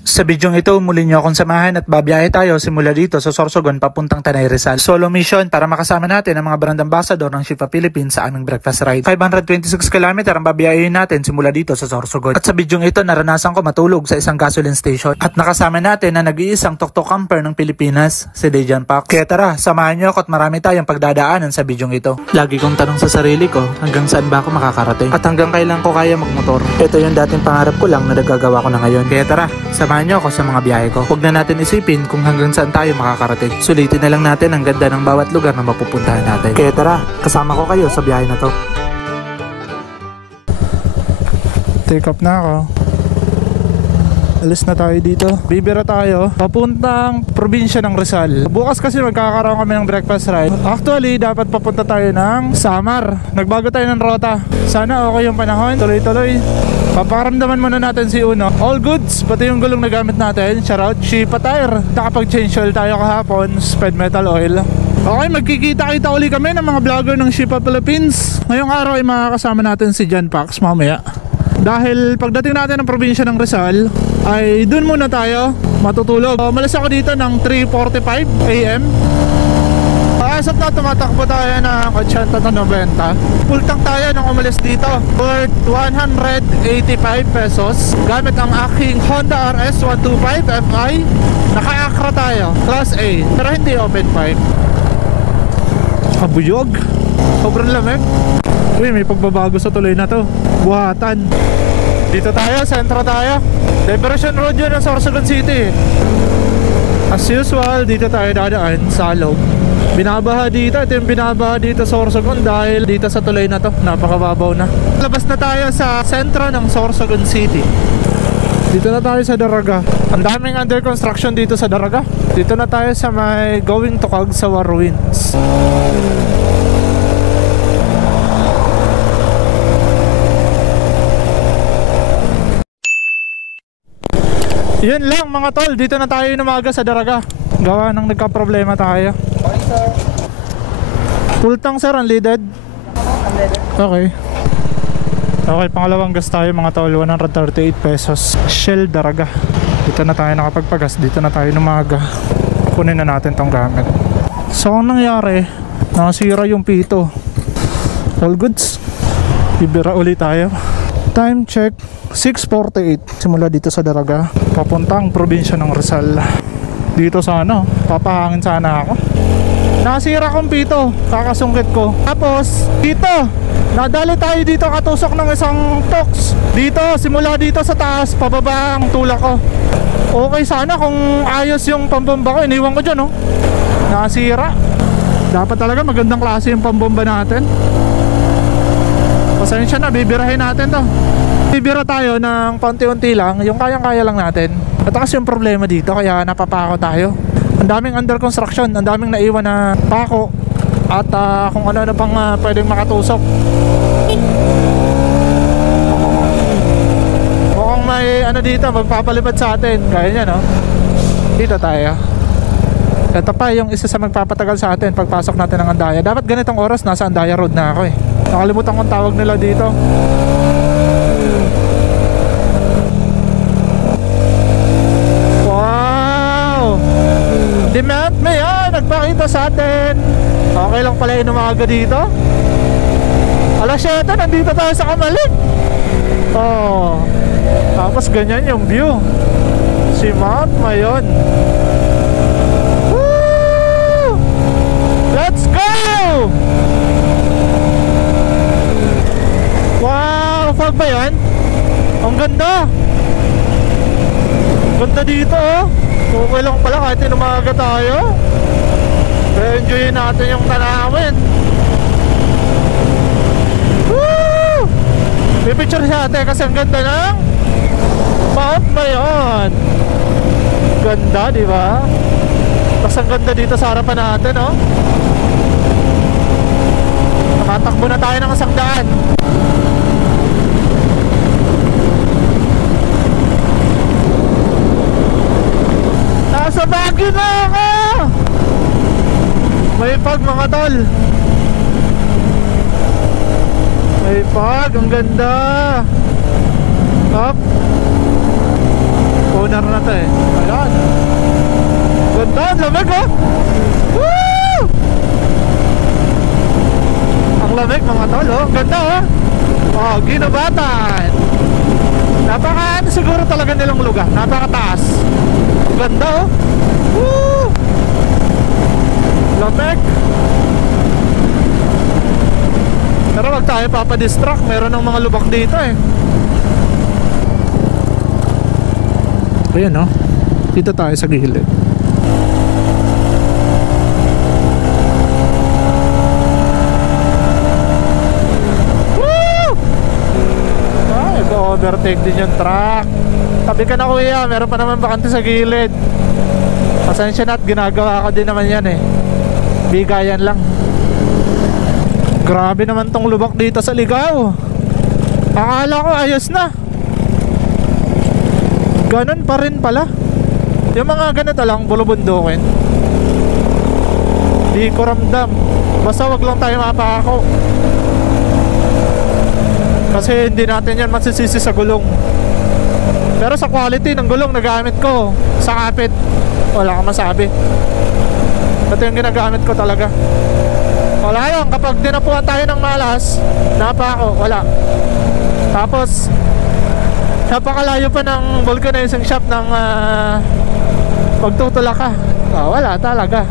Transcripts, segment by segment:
Sa bidyong ito, muli nyo akong samahan at babiyahe tayo simula dito sa Sorsogon papuntang Tanay Rizal. Solo mission para makasama natin ang mga brand ambassador ng Shifa Philippines sa aming breakfast ride. 526 km ang babiyahin natin simula dito sa Sorsogon. At sa bidyong ito, naranasan ko matulog sa isang gasoline station. At nakasama natin na nag-iisang tok-tok camper ng Pilipinas, si Dejan Pax. Kaya tara, samahan nyo ako at marami tayong pagdadaanan sa bidyong ito. Lagi kong tanong sa sarili ko, hanggang saan ba ako makakarating? At hanggang kailan ko kaya magmotor? Ito yung dating pangarap ko lang na nagagawa ko na ngayon. Kaya tara, samahan nyo ako sa mga biyahe ko. Huwag na natin isipin kung hanggang saan tayo makakarating. Sulitin na lang natin ang ganda ng bawat lugar na mapupuntahan natin. Kaya tara, kasama ko kayo sa biyahe na to. Take off na ako. Alis na tayo dito. Bibira tayo papuntang probinsya ng Rizal. Bukas kasi magkakaroon kami ng breakfast ride. Actually, dapat papunta tayo ng Samar. Nagbago tayo ng rota. Sana okay yung panahon. Tuloy-tuloy. Paparamdaman muna natin si Uno. All goods, pati yung gulong na gamit natin. Shoutout, Shifa Tire. Nakapag-change oil tayo kahapon. Sped metal oil. Okay, magkikita-kita uli kami ng mga vlogger ng Shifa Philippines. Ngayong araw ay makakasama natin si Jan Pax mamaya. Dahil pagdating natin ng probinsya ng Rizal ay dun muna tayo matutulog. Umalis ako dito ng 3:45 AM. Paasap na, tumatakbo tayo ng 80-90. Full tank tayo nung umalis dito worth 185 pesos gamit ang aking Honda RS 125 Fi. Naka-Acra tayo, Class A, pero hindi open pipe. Kabuyog, sobrang lamig. Uy, may pagbabago sa tuloy na to. Buhatan. Dito tayo, sentro tayo. Liberation Road yun ng Sorsogon City. As usual, dito tayo dadaan sa loob. Binabaha dito. Ito yung binabaha dito sa Sorsogon dahil dito sa tuloy na to. Napakababaw na. Labas na tayo sa sentro ng Sorsogon City. Dito na tayo sa Daraga. Ang daming under construction dito sa Daraga. Dito na tayo sa may going to Cagsawa Ruins. Yun lang mga tol, dito na tayo numaga sa Daraga. Gawa nang nagka-problema tayo. Okay sir. Full tank sir, unleaded? Unleaded. Okay. Okay, pangalawang gas tayo mga tol, 138 pesos. Shell Daraga. Dito na tayo nakapagpagas, dito na tayo numaga. Kunin na natin tong gamit. So ang nangyari, nasira yung pito. All goods. Bibira ulit tayo. Time check 6:48. Simula dito sa Daraga papuntang probinsya ng Rizal. Dito sa papahangin sana ako. Nasira kong pito, kakasungkit ko. Tapos dito nadali tayo dito, katusok ng isang tox. Dito, simula dito sa taas pababa ang tulak ko. Okay sana kung ayos yung pambomba ko. Iniwan ko dyan nasira. Dapat talaga magandang klase yung pambomba natin. Pasensya na, bibirahin natin to. Bibira tayo ng paunti-unti lang, yung kayang-kaya lang natin. At kasi yung problema dito, kaya napapako tayo. Ang daming under construction, ang daming naiwan na pako. At kung ano-ano pang pwedeng makatusok. Mukhang may dito, magpapalipad sa atin. Kaya niya dito tayo. Ito pa yung isa sa magpapatagal sa atin pagpasok natin ng Andaya. Dapat ganitong oras, nasa Andaya Road na ako Nakalimutan kong tawag nila dito. Demand may nagpakita sa atin. Okay lang pala yung umaga dito. Alas 7, nandito tayo sa Kamalig. Tapos ganyan yung view. Si Mount Mayon. Woo! Let's go! Wow, fog ba yan? Ang ganda. Ganda dito Okay lang pala kahit inumaga tayo. Kaya enjoyin natin yung tanawin. Woo! May picture siya ate kasi ang ganda ng Mount Mayon. Ganda, di ba? Tapos ang ganda dito sa harapan natin Nakatakbo na tayo ng 100. Nasa Baguio na ako! May fog mga tol. May fog, ang ganda. Up. owner na to eh. Ayan. Ganda, ang lamig oh. Woo! Ang lamig mga tol oh. Ang ganda oh. Oh, ginubatan. Napaka ano siguro talaga nilang lugar. Napakataas. Ang ganda oh. Woo! Lamig. Pero wag tayo papadistract. Meron ng mga lubak dito eh. Ayan no. Dito tayo sa gilid. Woo! Ay, overtake din yung truck. Tabi ka na kuya. Meron pa naman bakante sa gilid. Pasensya na at ginagawa ko din naman yan eh. Bigayan lang. Grabe naman tong lubak dito sa Ligao. Akala ko ayos na. Ganon pa rin pala. Yung mga ganito lang, bulubundukin. Di ko ramdam. Basta wag lang tayo mapako. Kasi hindi natin yan masisisi sa gulong. Pero sa quality ng gulong na gamit ko, sa kapit, wala kang masabi. Ito yung ginagamit ko talaga. Wala lang, kapag dinapuan tayo ng malas, napako, wala. Tapos napakalayo pa ng vulcanizing shop ng pagtutulak ka. Wala talaga.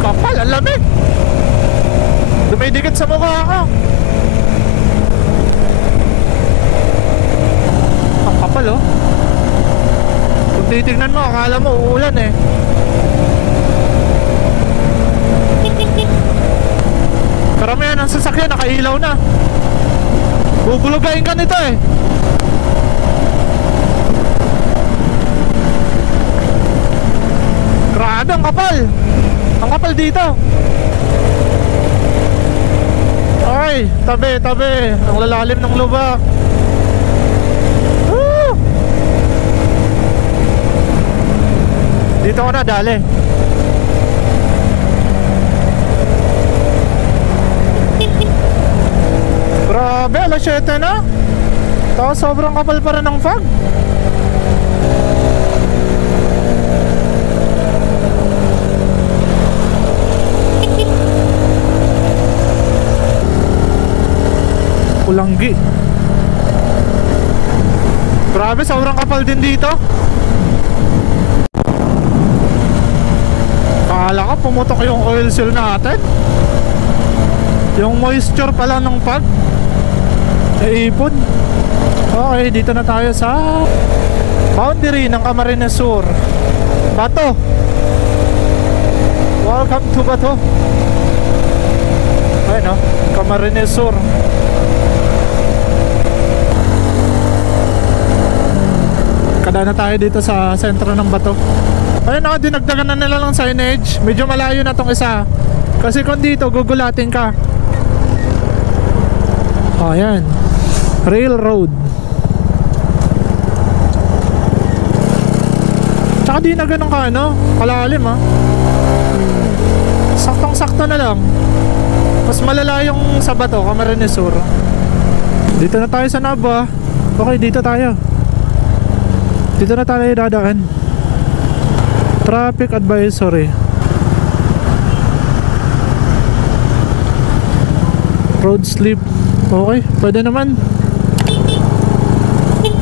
Kapal, ang lamig. Dumidikit sa mukha ako. Ang kapal oh. Kung titignan mo, akala mo uulan eh. Karamihan ng sasakyan nakailaw na. Bubulugayin ka nito eh. Grabe, ang kapal. Ang kapal dito. Ay, tabi, tabi. Ang lalalim ng lubak. Woo! Dito ko na dali. Grabe, alas 7 na. Tapos sobrang kapal pa rin ng fog. Ulanggi. Grabe, sobrang kapal din dito. Akala ko pumutok yung oil seal natin. Yung moisture pala ng fog naipon. Okay, dito na tayo sa boundary ng Camarines Sur. Bato. Welcome to Bato. Ayun o, Camarines Sur. Kada na tayo dito sa sentro ng Bato. Ayun o, dinagdagan na nila ng signage. Medyo malayo na tong isa. Kasi kung dito, gugulatin ka. O, ayan. Railroad. Tsaka di na ganun ka ano, kalalim ha. Saktong sakto na lang. Mas malala yung sa Bato, Camarines Sur. Dito na tayo sa Nava. Okay, dito tayo. Dito na tayo dadaan. Traffic advisory. Road sleep. Okay, pwede naman.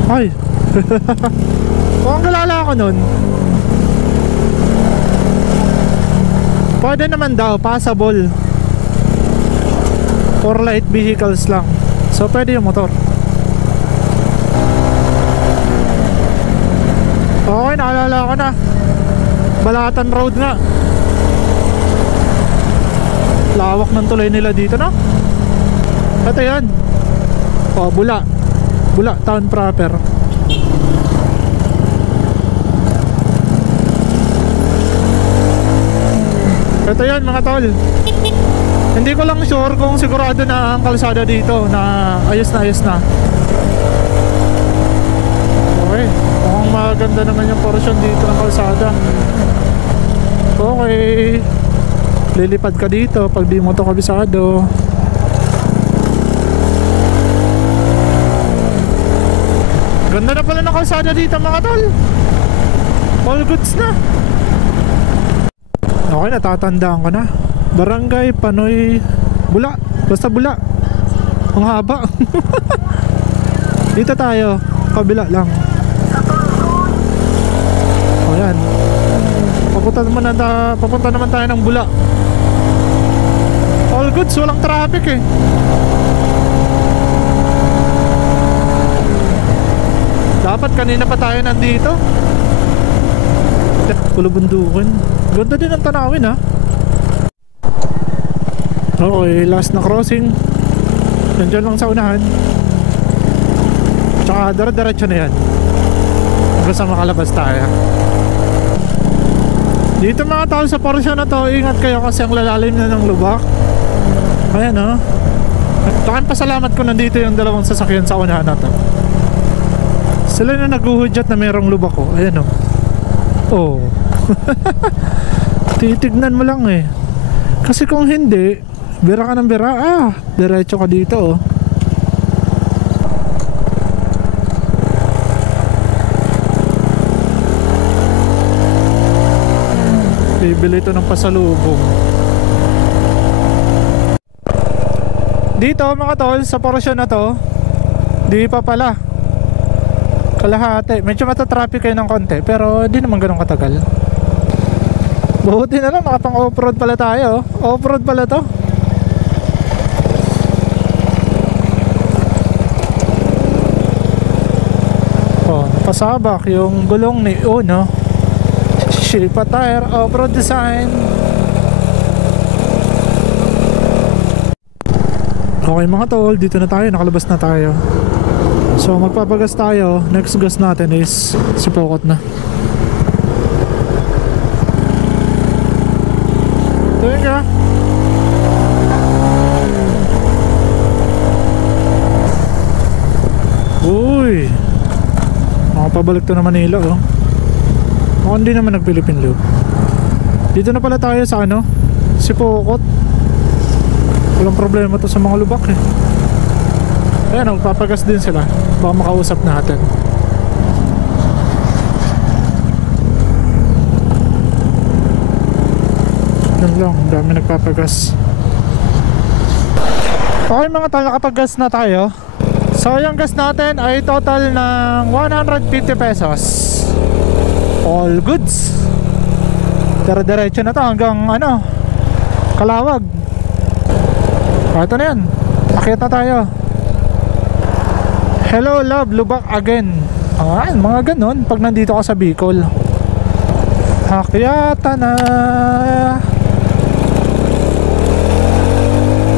Ay. Mukhang galala ako nun. Pwede naman daw, passable. For light vehicles lang. So pwede yung motor. Okay, naalala ko na. Balatan Road nga. Lawak ng tulay nila dito, no? Ito yan. O, Bula. Bula, town proper. Ito yan mga tol. Hindi ko lang sure kung sigurado na ang kalsada dito na ayos na. Okay. Mukhang maganda naman yung portion dito ng kalsada. Okay, lilipad ka dito pag di mo to kabisado. Ganda na pala ng kalsada dito mga tol. All goods na. Okay, natatandaan ko na. Barangay Panoy Bula. Basta Bula. Ang haba. Dito tayo. Kabila lang. O yan. Papunta naman tayo ng Bula. All goods. Walang traffic eh. Dapat kanina pa tayo nandito. Kulubundukin. Ganda din ang tanawin ha. Okay, last na crossing. Nandiyan lang sa unahan. Tsaka dire-diretso na yan hanggang sa makalabas tayo. Dito mga tao sa portion na to, ingat kayo kasi ang lalalim na ng lubak. Ayan ha. Takan pasalamat ko nandito yung dalawang sasakyan sa unahan na to. Sila na naghuhudyat na merong lubak ko. Ayan o. Oh. Titignan mo lang eh. Kasi kung hindi, bira ka ng bira. Diretso ka dito oh. Bibili ito ng pasalubong. Dito mga tol, sa portion na to, di pa pala kalahati. Medyo matatraffic kayo ng konti, pero di naman ganun katagal. Buti na lang, nakapang off-road pala tayo. Off-road pala to. Oh, napasabak yung gulong ni Uno. Shipa tire, off-road design. Okay mga tol, dito na tayo, nakalabas na tayo. So magpapagas tayo. Next gas natin is si Pokot na. Tuwing ka. Uy, makapabalik to na Manila oh. Mukhang di naman nag-Philippine Loop. Dito na pala tayo sa ano, si Pokot. Walang problema to sa mga lubak eh. Ayan, magpapagas din sila. Baka makausap natin. Yan lang, dami nagpapagas. Okay mga tol, nakapag-gas na tayo. So yung gas natin ay total ng 150 pesos. All goods. Dire-diretso na to hanggang ano, Kalawag. Ito na yan, akyat na tayo. Hello love, lubak again. Ayan, mga ganon pag nandito ka sa Bicol. Akyata na.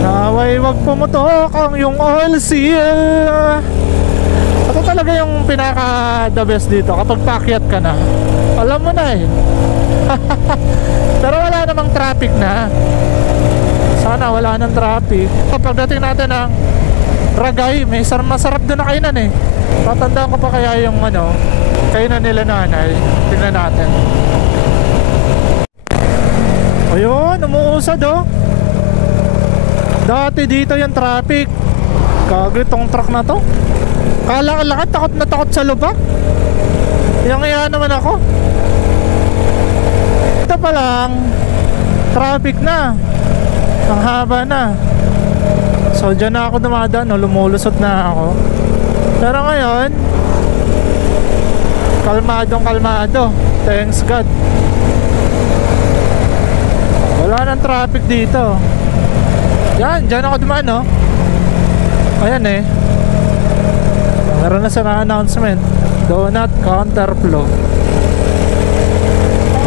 Naway wag pumutok ang yung oil seal. Ito talaga yung pinaka the best dito kapag paakyat ka na. Alam mo na eh. Pero wala namang traffic na. Sana wala nang traffic. Pagdating natin ng Ragay, may masarap doon na kainan eh. Tatandaan ko pa kaya yung ano, kainan nila nanay. Tingnan natin. Ayun, umuusad oh. Dati dito yung traffic. Kagit tong truck na to. Kala lakad, takot na takot sa lubak. Yang iya naman ako. Ito pa lang, traffic na. Ang haba na. So dyan na ako dumadaan, no? Lumulusot na ako. Pero ngayon, kalmado. Thanks God. Wala nang traffic dito. Yan, dyan ako dumaan no? Ayan eh. Meron na sa announcement. Do not counterflow.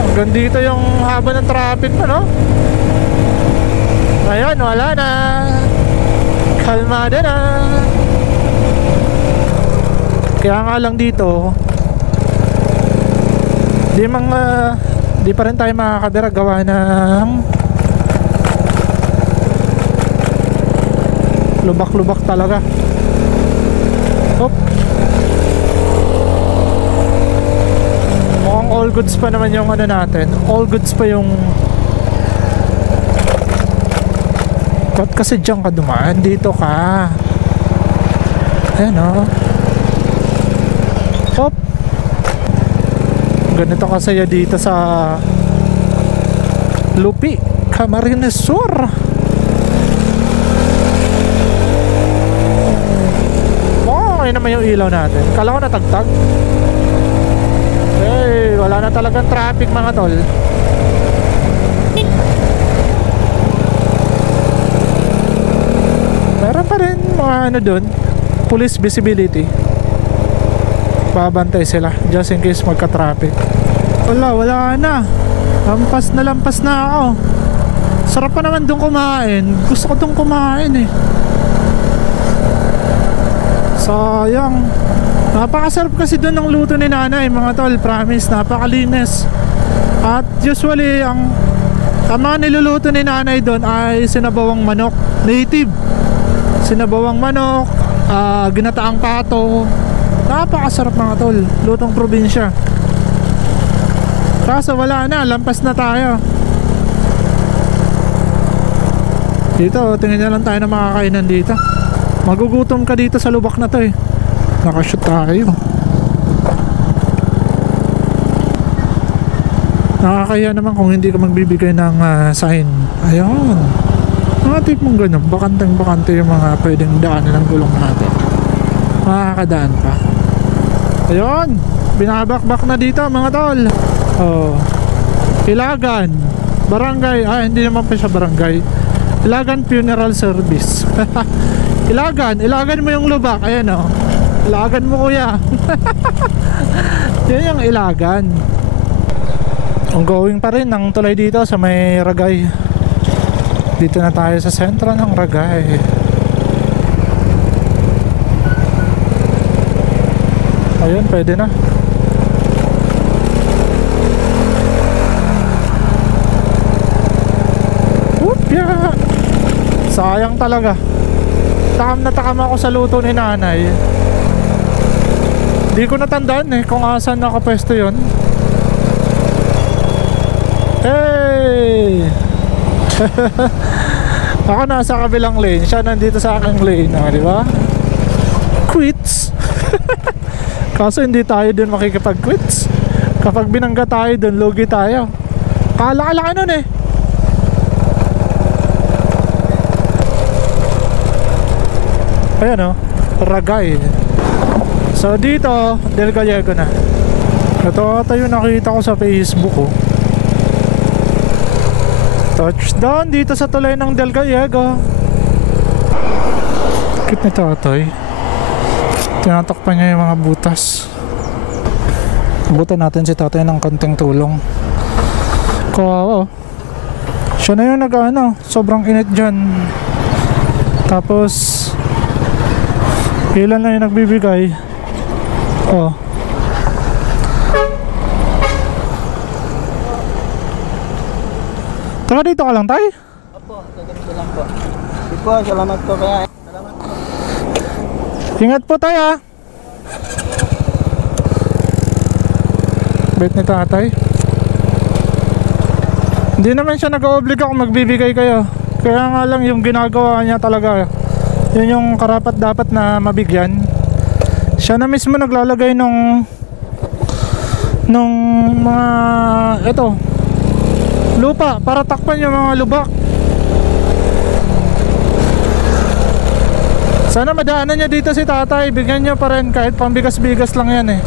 Hanggang dito yung haba ng traffic na no? Ngayon, wala na. Kalmado na. Kaya nga lang dito di pa rin tayo makakadara gawa ng lubak-lubak talaga. Hop. Mukhang all goods pa naman yung ano natin. All goods pa yung... Ba't kasi dyan ka dumaan? Dito ka. Ayan o. Hop. Ganito kasaya dito sa Lupi, Camarines Sur. Okay naman yung ilaw natin. Kala ko natagtag. Hey, wala na talagang traffic mga tol. Meron pa rin mga ano dun, police visibility. Babantay sila just in case magka-traffic. Wala na. Lampas na ako. Sarap pa naman dun kumain. Gusto ko dun kumain eh. Sayang. Napakasarap kasi dun ng luto ni nanay mga tol. Promise, napakalinis. At usually ang mga niluluto ni nanay dun ay sinabawang manok. Native. Sinabawang manok, ginataang pato. Napakasarap mga tol. Lutong probinsya. Kaso wala na, lampas na tayo. Dito, tingin na lang tayo ng mga kainan dito. Magugutom ka dito sa lubak na to eh. Nakashoot tayo. Nakakaya naman kung hindi ka magbibigay ng sign. Ayun. Mga tip mong ganun, bakanteng-bakante yung mga pwedeng daanan ng gulong natin. Makakadaan pa. Ayun, binabakbak na dito mga tol. Oh. Ilagan Barangay, hindi naman pa siya barangay. Ilagan Funeral Service. Ilagan mo yung lubak. Ayan o. Ilagan mo kuya. Yan yung Ilagan. Ongoing pa rin ang tulay dito sa may Ragay. Dito na tayo sa sentro ng Ragay. Ayun, pwede na. Yeah. Sayang talaga. Takam na takam ako sa luto ni nanay. Di ko natandaan kung asan nakapwesto yun. Hey! Ako nasa kabilang lane, siya nandito sa aking lane, di ba? Quits. Kaso hindi tayo dun makikipag-quits. Kapag binangga tayo dun, lugi tayo. Kalaki nun eh. Ayan o, Ragay. So dito, Del Gallego na. Ito yung nakita ko sa Facebook oh. Touchdown dito sa tulay ng Del Gallego. Cute na Totoy. Tinatakpan niya yung mga butas. Abutan natin si Totoy ng konting tulong. Kawawa oh. Siya na yung sobrang init dyan. Tapos ilan na yung nagbibigay. Oh. Taka dito ka lang tay? Opo, ganito lang po. Di po, salamat po kaya. Salamat po. Ingat po tayo. Bait ni tatay. Hindi naman siya nag-obliga kung magbibigay kayo. Kaya nga lang yung ginagawa niya talaga, yun yung karapat dapat na mabigyan. Siya na mismo naglalagay nung mga lupa para takpan yung mga lubak. Sana madaanan niya dito si tatay. Bigyan niyo pa rin kahit pambigas-bigas lang yan eh.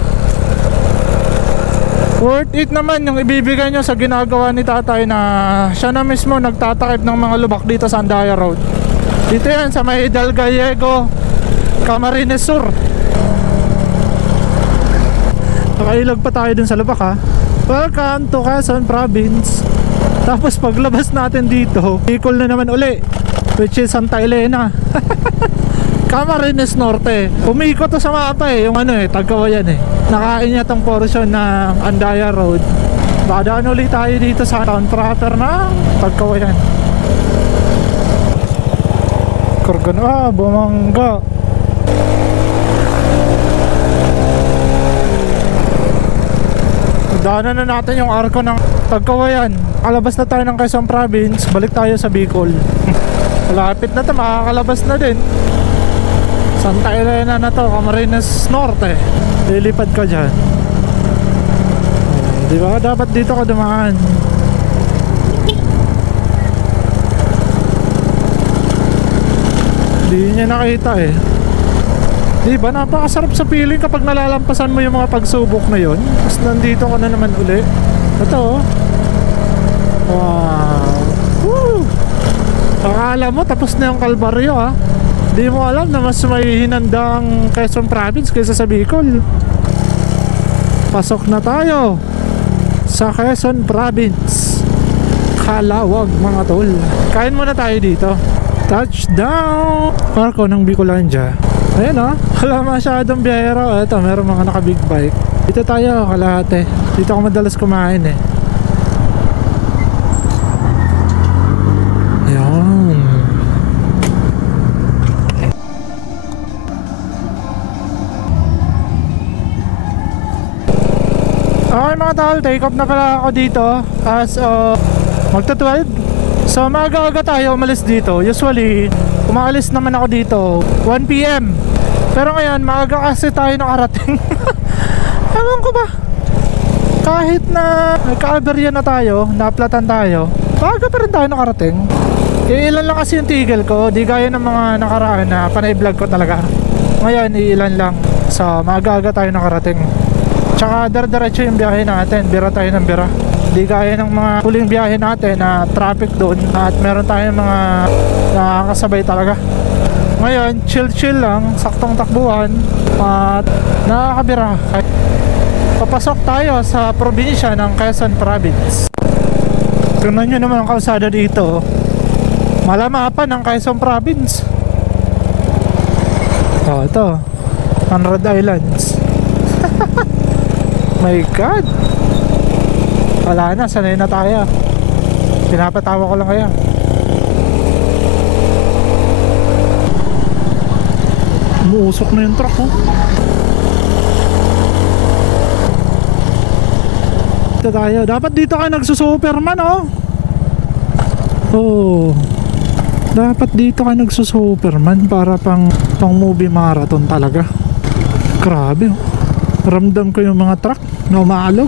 Worth it naman yung ibibigay niyo sa ginagawa ni tatay na siya na mismo nagtatakip ng mga lubak dito sa Andaya Road. Dito yan sa may Del Gallego, Camarines Sur. Nakailag pa tayo dun sa lubak ha. Welcome to Quezon Province. Tapos paglabas natin dito, Bicol na naman uli, which is Santa Elena. Camarines Norte. Umikot to sa mapa yung Tagkawayan Nakain niya tong portion ng Andaya Road. Dadaan ulit tayo dito sa town proper na Tagkawayan. Kargan bumangga. Daanan na natin yung arko ng Tagkawayan. Kalabas na tayo ng Quezon Province, balik tayo sa Bicol. Malapit na to, makakalabas na din. Santa Elena na to, Camarines Norte. Lilipad ka dyan. Di ba? Dapat dito ka dumaan. Hindi niya nakita eh. Di ba? Napakasarap sa feeling kapag nalalampasan mo yung mga pagsubok na yon. Tapos nandito ka na naman uli. Ito oh. Wow. Woo! Akala mo tapos na yung Kalbaryo ha. Di mo alam na mas may hinandang Quezon Province kaysa sa Bicol. Pasok na tayo sa Quezon Province. Kalawag mga tol. Kain muna tayo dito. Touchdown! Parko ng Bicolandia. Ayan o, wala masyadong biyahero. Ito, meron mga naka big bike. Dito tayo, Kalahati. Dito ako madalas kumain eh. Ayan. Okay mga tol, take off na pala ako dito as magta 12. So maaga-aga tayo umalis dito. Usually umaalis naman ako dito 1 PM. Pero ngayon maaga kasi tayo nakarating. Ewan ko ba, kahit na nagka-aberya na tayo, naplatan tayo, maaga pa rin tayo nakarating. Ilan lang kasi yung tigil ko. Di gaya ng mga nakaraan na panay vlog ko talaga. Ngayon ilan lang. So maaga-aga tayo nakarating. Tsaka dire-diretso yung biyahe natin. Bira tayo ng bira. Di gaya ng mga huling biyahe natin na traffic doon at meron tayong mga nakakasabay talaga. Ngayon chill lang, saktong takbuhan at nakakabira. Papasok tayo sa probinsya ng Quezon Province. Tingnan nyo naman ang kalsada dito. Malamapan ng Quezon Province. Oh, ito Rhode Islands. My God, wala na, sanay na tayo. Pinapatawa ko lang kaya. Umuusok na yung truck oh. Dito tayo. Dapat dito kayo nagsusuperman oh. Oh, dapat dito kayo nagsusuperman para pang movie marathon talaga. Grabe oh. Ramdam ko yung mga truck na umaalog.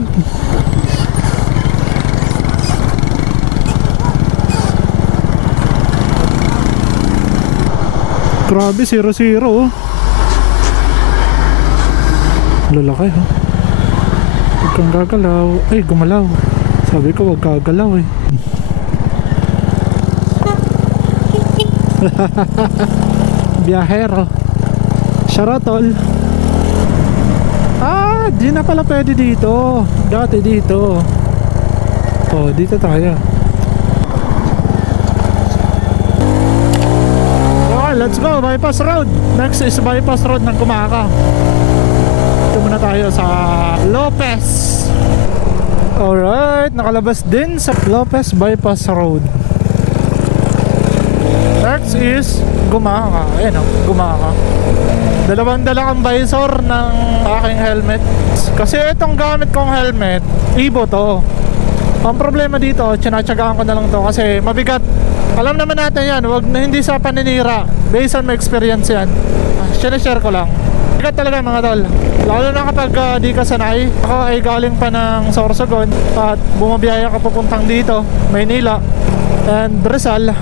Grabe, 0-0 oh. Lalaki oh. Huwag kang gagalaw. Ay, gumalaw. Sabi ko huwag gagalaw eh. Biyahero. Charotol. Ah, di na pala pwede dito. Dati dito. Oh, dito tayo. Okay, let's go. Bypass Road. Next is Bypass Road ng Gumaka. Ito muna tayo sa Lopez. Alright, nakalabas din sa Lopez Bypass Road. Next is Gumaka. Ayan o, Gumaka. Dalawang-dala ang visor ng aking helmet. Kasi itong gamit kong helmet, Evo to. Ang problema dito, tsinatsagaan ko na lang to kasi mabigat. Alam naman natin yan, wag na hindi sa paninira. Based on my experience yan. Share ko lang. Bigat talaga mga tol. Lalo na kapag di ka sanay. Ako ay galing pa ng Sorsogon at bumabiyaya ka papuntang dito, Maynila and Rizal.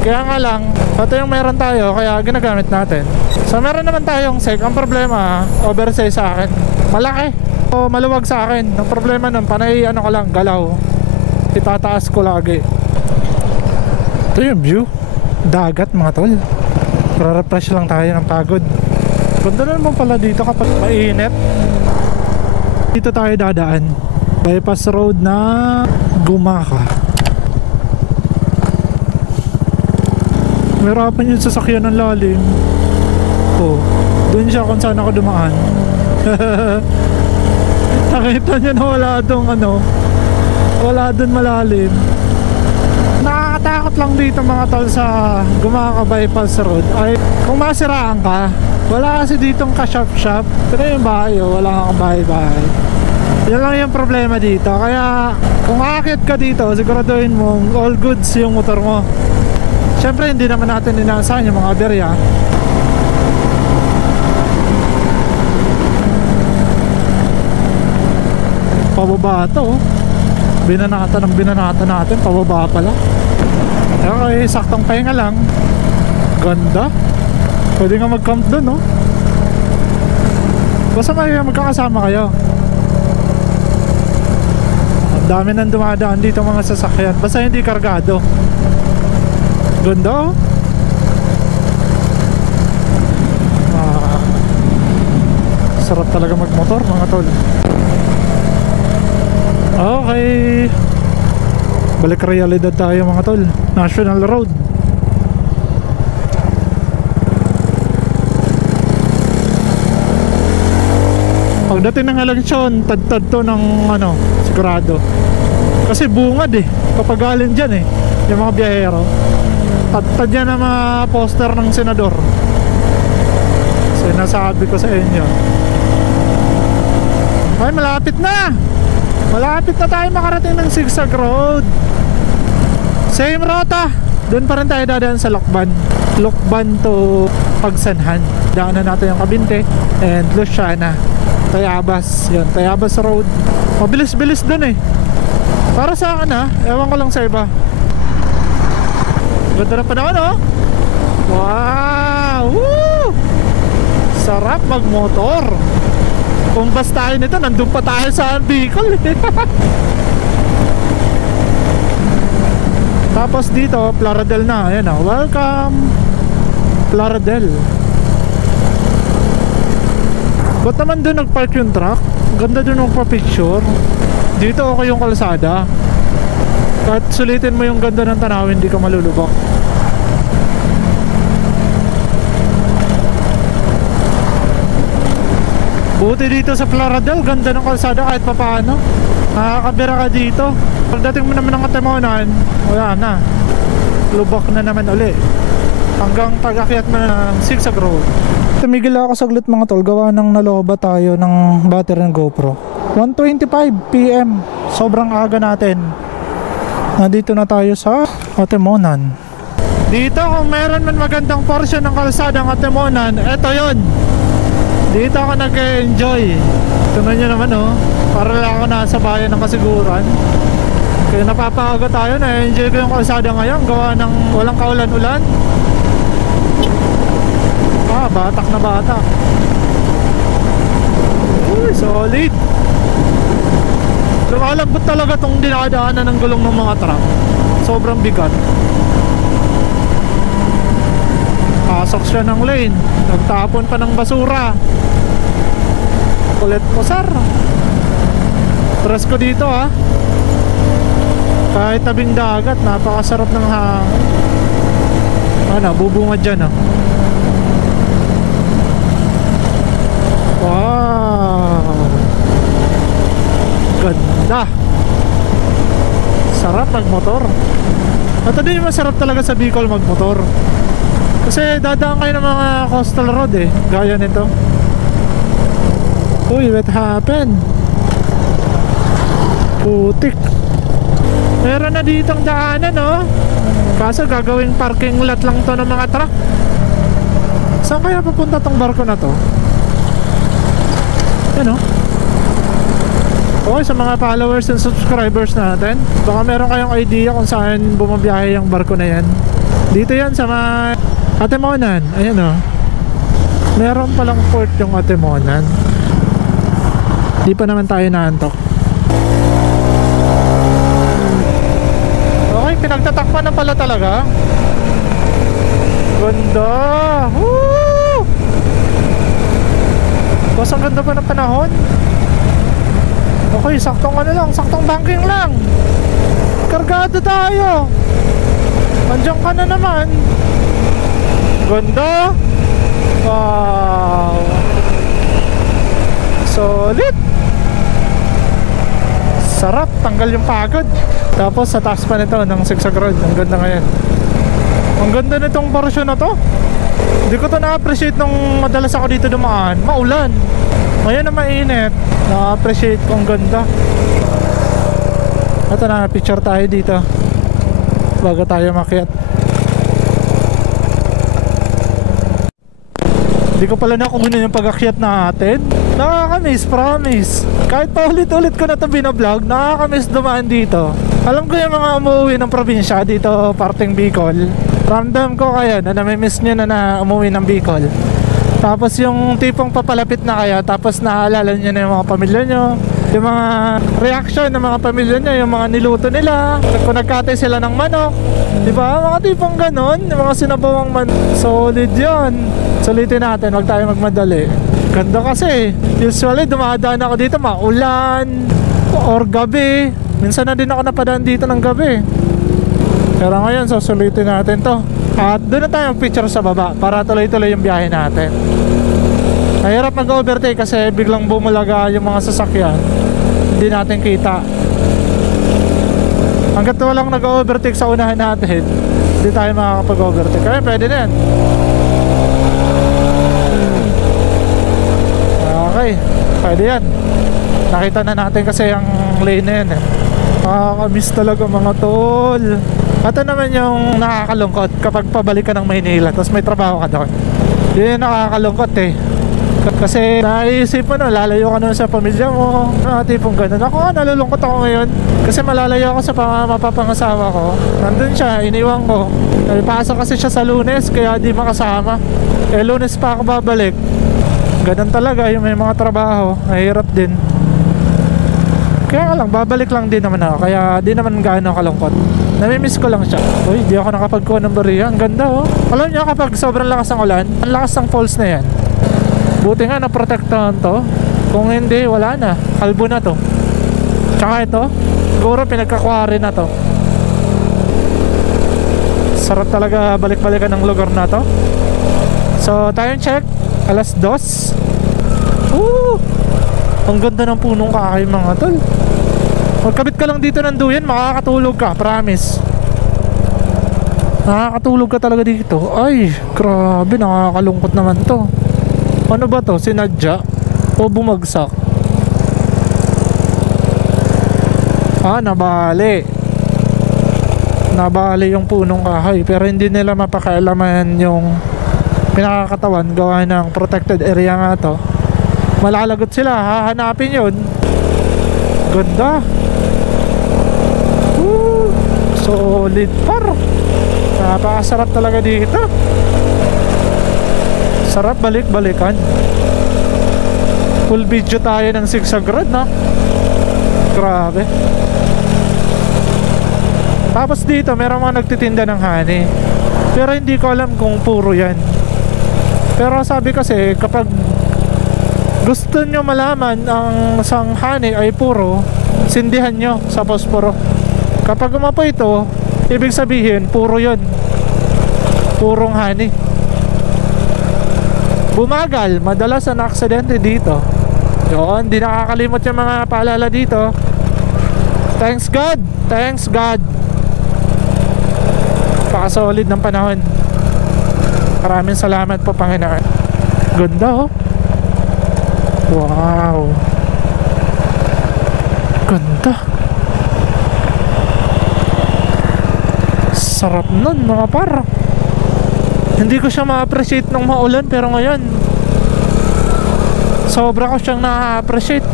Kaya nga lang, ito yung meron tayo, kaya ginagamit natin. So meron naman tayong sec. Ang problema, oversize sa akin. Malaki o maluwag sa akin. Ang problema nun, panay ano ko lang, galaw. Itataas ko lagi. Ito yung view. Dagat mga tol. Para-refresh lang tayo ng pagod. Ganda naman pala dito kapag mainit. Dito tayo dadaan. Bypass road na Gumaka. Mahirapan yung sasakyan ng lalim. Oh, doon siya kung saan ako dumaan. Nakita niyo na wala doon ano, wala doon malalim. Nakakatakot lang dito mga tol sa Gumaka Bypass Road ay kung masiraan ka. Wala kasi ditong ka-shop-shop. Pero yung bahay oh, wala kang bahay-bahay. Yan lang yung problema dito. Kaya kung aakyat ka dito, siguraduhin mo all goods yung motor mo. Siyempre hindi naman natin inaasahan yung mga aberya. Pababa ito, oh. Binanata natin, pababa pala. Okay, saktong pahinga lang. Ganda. Pwede nga mag-camp dun, oh. Basta magkakasama kayo. Ang dami nang dumadaan dito mga sasakyan. Basta hindi kargado. Ganda, oh. Sarap talaga magmotor mga tol. Okay, balik realidad tayo mga tol. National Road. Pagdating ng eleksyon, tad-tad to ng ano, sigurado. Kasi bungad eh, papagaling dyan eh, yung mga biyahero. Tad-tad yan ang mga poster ng senador. Sinasabi ko sa inyo. Ay, malapit na! Malapit na tayo makarating ng Zigzag Road. Same rota. Doon pa rin tayo dadaan sa Lokban. Lokban to Pagsanhan. Daanan natin yung Kabinte and Luciana. Tayabas. Yun, Tayabas Road. Mabilis-bilis doon eh. Para sa akin ha, ewan ko lang sa iba. Ganda na panahon oh. Wow! Woo! Sarap magmotor. Kung basta tayo nito, nandun pa tayo sa Bicol eh. Tapos dito, Plaradel na. Ayan o, welcome Plaradel. Ba't naman doon nagpark yung truck? Ganda doon magpa-picture. Dito okay yung kalsada. Kahit sulitin mo yung ganda ng tanawin, hindi ka malulubak. Buti dito sa Plaradel, ganda ng kalsada kahit papaano. Nakakabira ka dito. Pagdating mo naman ng Katemonan, wala na. Lubak na naman uli. Hanggang pag-akyat mo na ng Zigzag Road. Tumigil ako saglit mga tol, gawa ng naloba tayo ng battery ng GoPro. 1:25 PM, sobrang aga natin. Nandito na tayo sa Katemonan. Dito kung meron man magandang portion ng kalsada ng Katemonan, eto yon. Dito ako nag-enjoy. Tunan nyo naman oh, para lang ako nasa bayan ng kasiguran. Kaya napapahaga tayo, na-enjoy ko yung kalsada ngayon, gawa ng walang kaulan-ulan. Batak na batak. Uy, solid. Lumalambot talaga tong dinadaanan ng gulong ng mga truck. Sobrang bigat. Pasok siya ng lane, nagtapon pa ng basura. Kulit mo sir. Trust ko dito ha. Kahit tabing dagat, napakasarap ng hangin. Ano, bubungad dyan ha. Wow, ganda. Sarap magmotor. At ito yung masarap talaga sa Bicol magmotor. Kasi dadaan kayo ng mga coastal road eh, gaya nito. Uy, what happened? Putik. Meron na ditong daanan oh. Kaso gagawing parking lot lang to ng mga truck. Saan kaya papunta tong barko na to? Yan oh. Okay, sa mga followers and subscribers natin, baka meron kayong idea kung saan bumabiyahe yung barko na yan. Dito yan sa mga Katemonan. Ayan o. Meron palang port yung Katemonan. Di pa naman tayo naantok. Okay, pinagtatakpan na pala talaga. Ganda. Woo! Tapos ang ganda pa ng panahon. Okay, saktong ano lang, saktong banking lang. Kargado tayo. Andiyan ka na naman. Ganda. Wow. Solid. Sarap, tanggal yung pagod. Tapos sa taas pa nito ng Zigzag Road. Ang ganda ngayon. Ang ganda nitong version na to. Hindi ko to na-appreciate nung madalas ako dito dumaan. Maulan. Ngayon na mainit, na-appreciate kong ganda. Ito na, picture tayo dito bago tayo makyat. Hindi ko pala nakunin yung pag-akyat natin. Nakakamiss, promise. Kahit pa ulit-ulit ko na ito binablog, nakakamiss dumaan dito. Alam ko yung mga umuwi ng probinsya dito, parting Bicol. Ramdam ko kaya na namimiss nyo na umuwi ng Bicol. Tapos yung tipong papalapit na kaya, tapos naaalala nyo na yung mga pamilya nyo, yung mga reaction ng mga pamilya nyo, yung mga niluto nila, kung nagkatay sila ng manok, diba? Mga tipong ganon, yung mga sinabawang manok. Solid yun. Sulitin natin, wag tayo magmadali. Ganda kasi, usually dumadaan ako dito maulan or gabi. Minsan na din ako napadaan dito ng gabi. Pero ngayon, susulitin natin to. At doon na tayo picture sa baba para tuloy-tuloy yung biyahe natin. Mahirap mag-overtake kasi biglang bumulaga yung mga sasakyan. Hindi natin kita. Hanggat walang nag-overtake sa unahan natin, hindi tayo makakapag-overtake. Kaya pwede na yan. Okay, pwede yan. Nakita na natin kasi yung lane na yan eh. Nakakamiss talaga mga tol. Ito naman yung nakakalungkot kapag pabalik ka ng Maynila tapos may trabaho ka doon. Yun yung nakakalungkot eh. Kasi naisip mo na lalayo ka na sa pamilya mo, tipong ganun. Ako nga nalulungkot ako ngayon kasi malalayo ako sa mapapangasawa ko. Nandun siya, iniwan ko. Pasok kasi siya sa Lunes kaya di makasama. Lunes pa ako babalik. Ganun talaga yung may mga trabaho, mahirap din. Kaya lang, babalik lang din naman ako. Kaya di naman gaano kalungkot. Namimiss ko lang siya. Uy, di ako nakapagkuha ng bariya. Ang ganda oh. Alam niyo kapag sobrang lakas ng ulan, ang lakas ng falls na yan. Buti nga naprotektahan to. Kung hindi, wala na. Kalbo na to. Tsaka ito, siguro pinagkakwari na to. Sarap talaga balik-balikan ng lugar na to. So, tayong check. Alas 2. Ang ganda ng punong kahoy mga tol. Magkabit ka lang dito ng duyan, makakatulog ka, promise. Nakakatulog ka talaga dito. Ay, grabe, nakakalungkot naman to. Ano ba to? Sinadya? O bumagsak? Nabali. Nabali yung punong kahoy. Pero hindi nila mapakailaman yung pinakakatawan gawa ng protected area nga to. Malalagot sila, hahanapin yun. Ganda. Solid par. Napakasarap talaga dito. Sarap balik-balikan. Full video tayo ng Sigsag Road, no? Grabe. Tapos dito meron mga nagtitinda ng honey. Pero hindi ko alam kung puro yan. Pero sabi kasi kapag gusto nyo malaman ang isang honey ay puro, sindihan nyo sa posporo. Kapag umapoy ito, ibig sabihin puro yon, purong honey. Bumagal, madalas ang aksidente dito. Yun, di nakakalimot yung mga paalala dito. Thanks God, thanks God. Pakasolid ng panahon. Maraming salamat po Panginoon. Ganda oh. Wow. Ganda. Sarap nun mga par. Hindi ko siya ma-appreciate nung maulan, pero ngayon sobra ko siyang na-appreciate.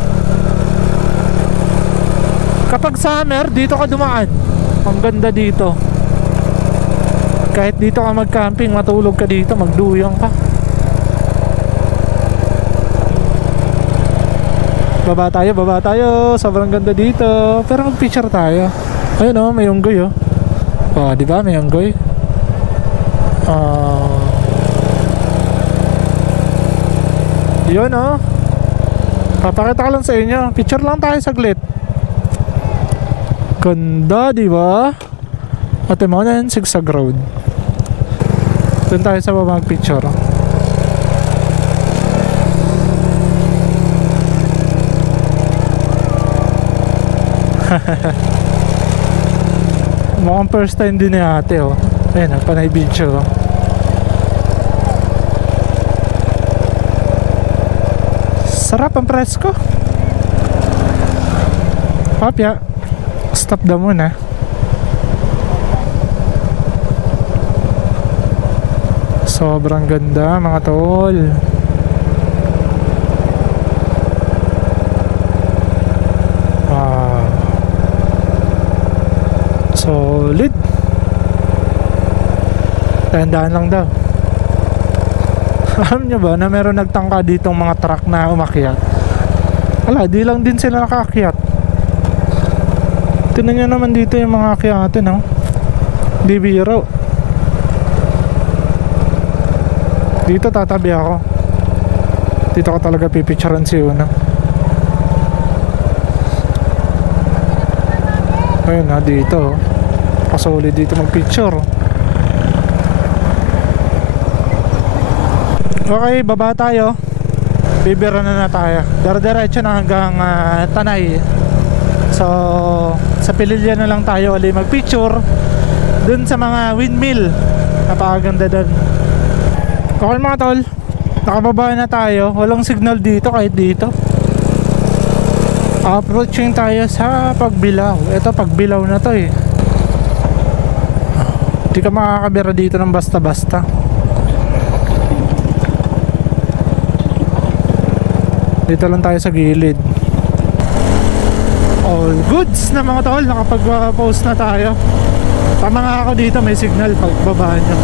Kapag summer, dito ka dumaan. Ang ganda dito. Kahit dito ka mag-camping, matulog ka dito, magduyong ka. Baba tayo. Sobrang ganda dito. Pero mag-picture tayo. Ayun oh, may unggoy oh. Oh, di ba? May unggoy. Yun oh. Papakita ko lang sa inyo. Picture lang tayo saglit. Ganda, di ba? At mo na yun, Sigsag Road. Doon tayo sa baba mag-picture. Mukhang first time din ni ate oh. Ayun, panay video. Sarap ang presko. Papya, stop daw muna. Sobrang ganda mga tol. Wow. Solid. Tandaan lang daw. Alam nyo ba na meron nagtangka ditong mga truck na umakyat? Wala, di lang din sila nakaakyat. Tingnan nyo naman dito yung mga akyatin, no? Di biro. Dito tatabi ako. Dito ko talaga pipicturean si Una. Ayun na, dito. Kasolid dito magpicture. Okay, baba tayo. Bibira na tayo. Diretso na hanggang Tanay. So, sa Pililya na lang tayo ulit magpicture. Dun sa mga windmill. Napakaganda dun. Okay mga tol, nakababa na tayo. Walang signal dito kahit dito. Approaching tayo sa Pagbilao. Ito Pagbilao na to eh. Hindi ka makakabira dito ng basta-basta. Dito lang tayo sa gilid. All goods na mga tol. Nakapag-post na tayo. Tama nga ako dito, may signal pagbaba nyo.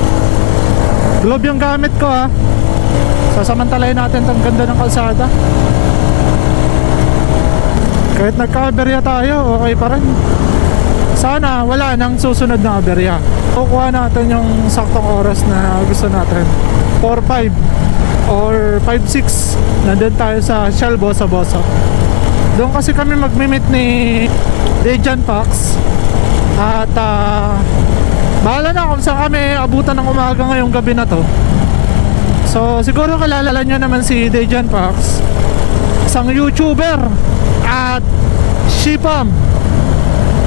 Globe yung gamit ko ha. Sasamantalayin natin tong ganda ng kalsada. Kahit nagka-aberya tayo, okay pa rin. Sana wala nang susunod na aberya. Kukuha natin yung saktong oras na gusto natin. 4-5 or 5-6. Nandun tayo sa Shell Boso. Doon kasi kami magmi-meet ni Dejan Pax. At bahala na kung saan kami abutan ng umaga ngayong gabi na to. So siguro kilala nyo naman si Dejan Pax, isang YouTuber at Shipam.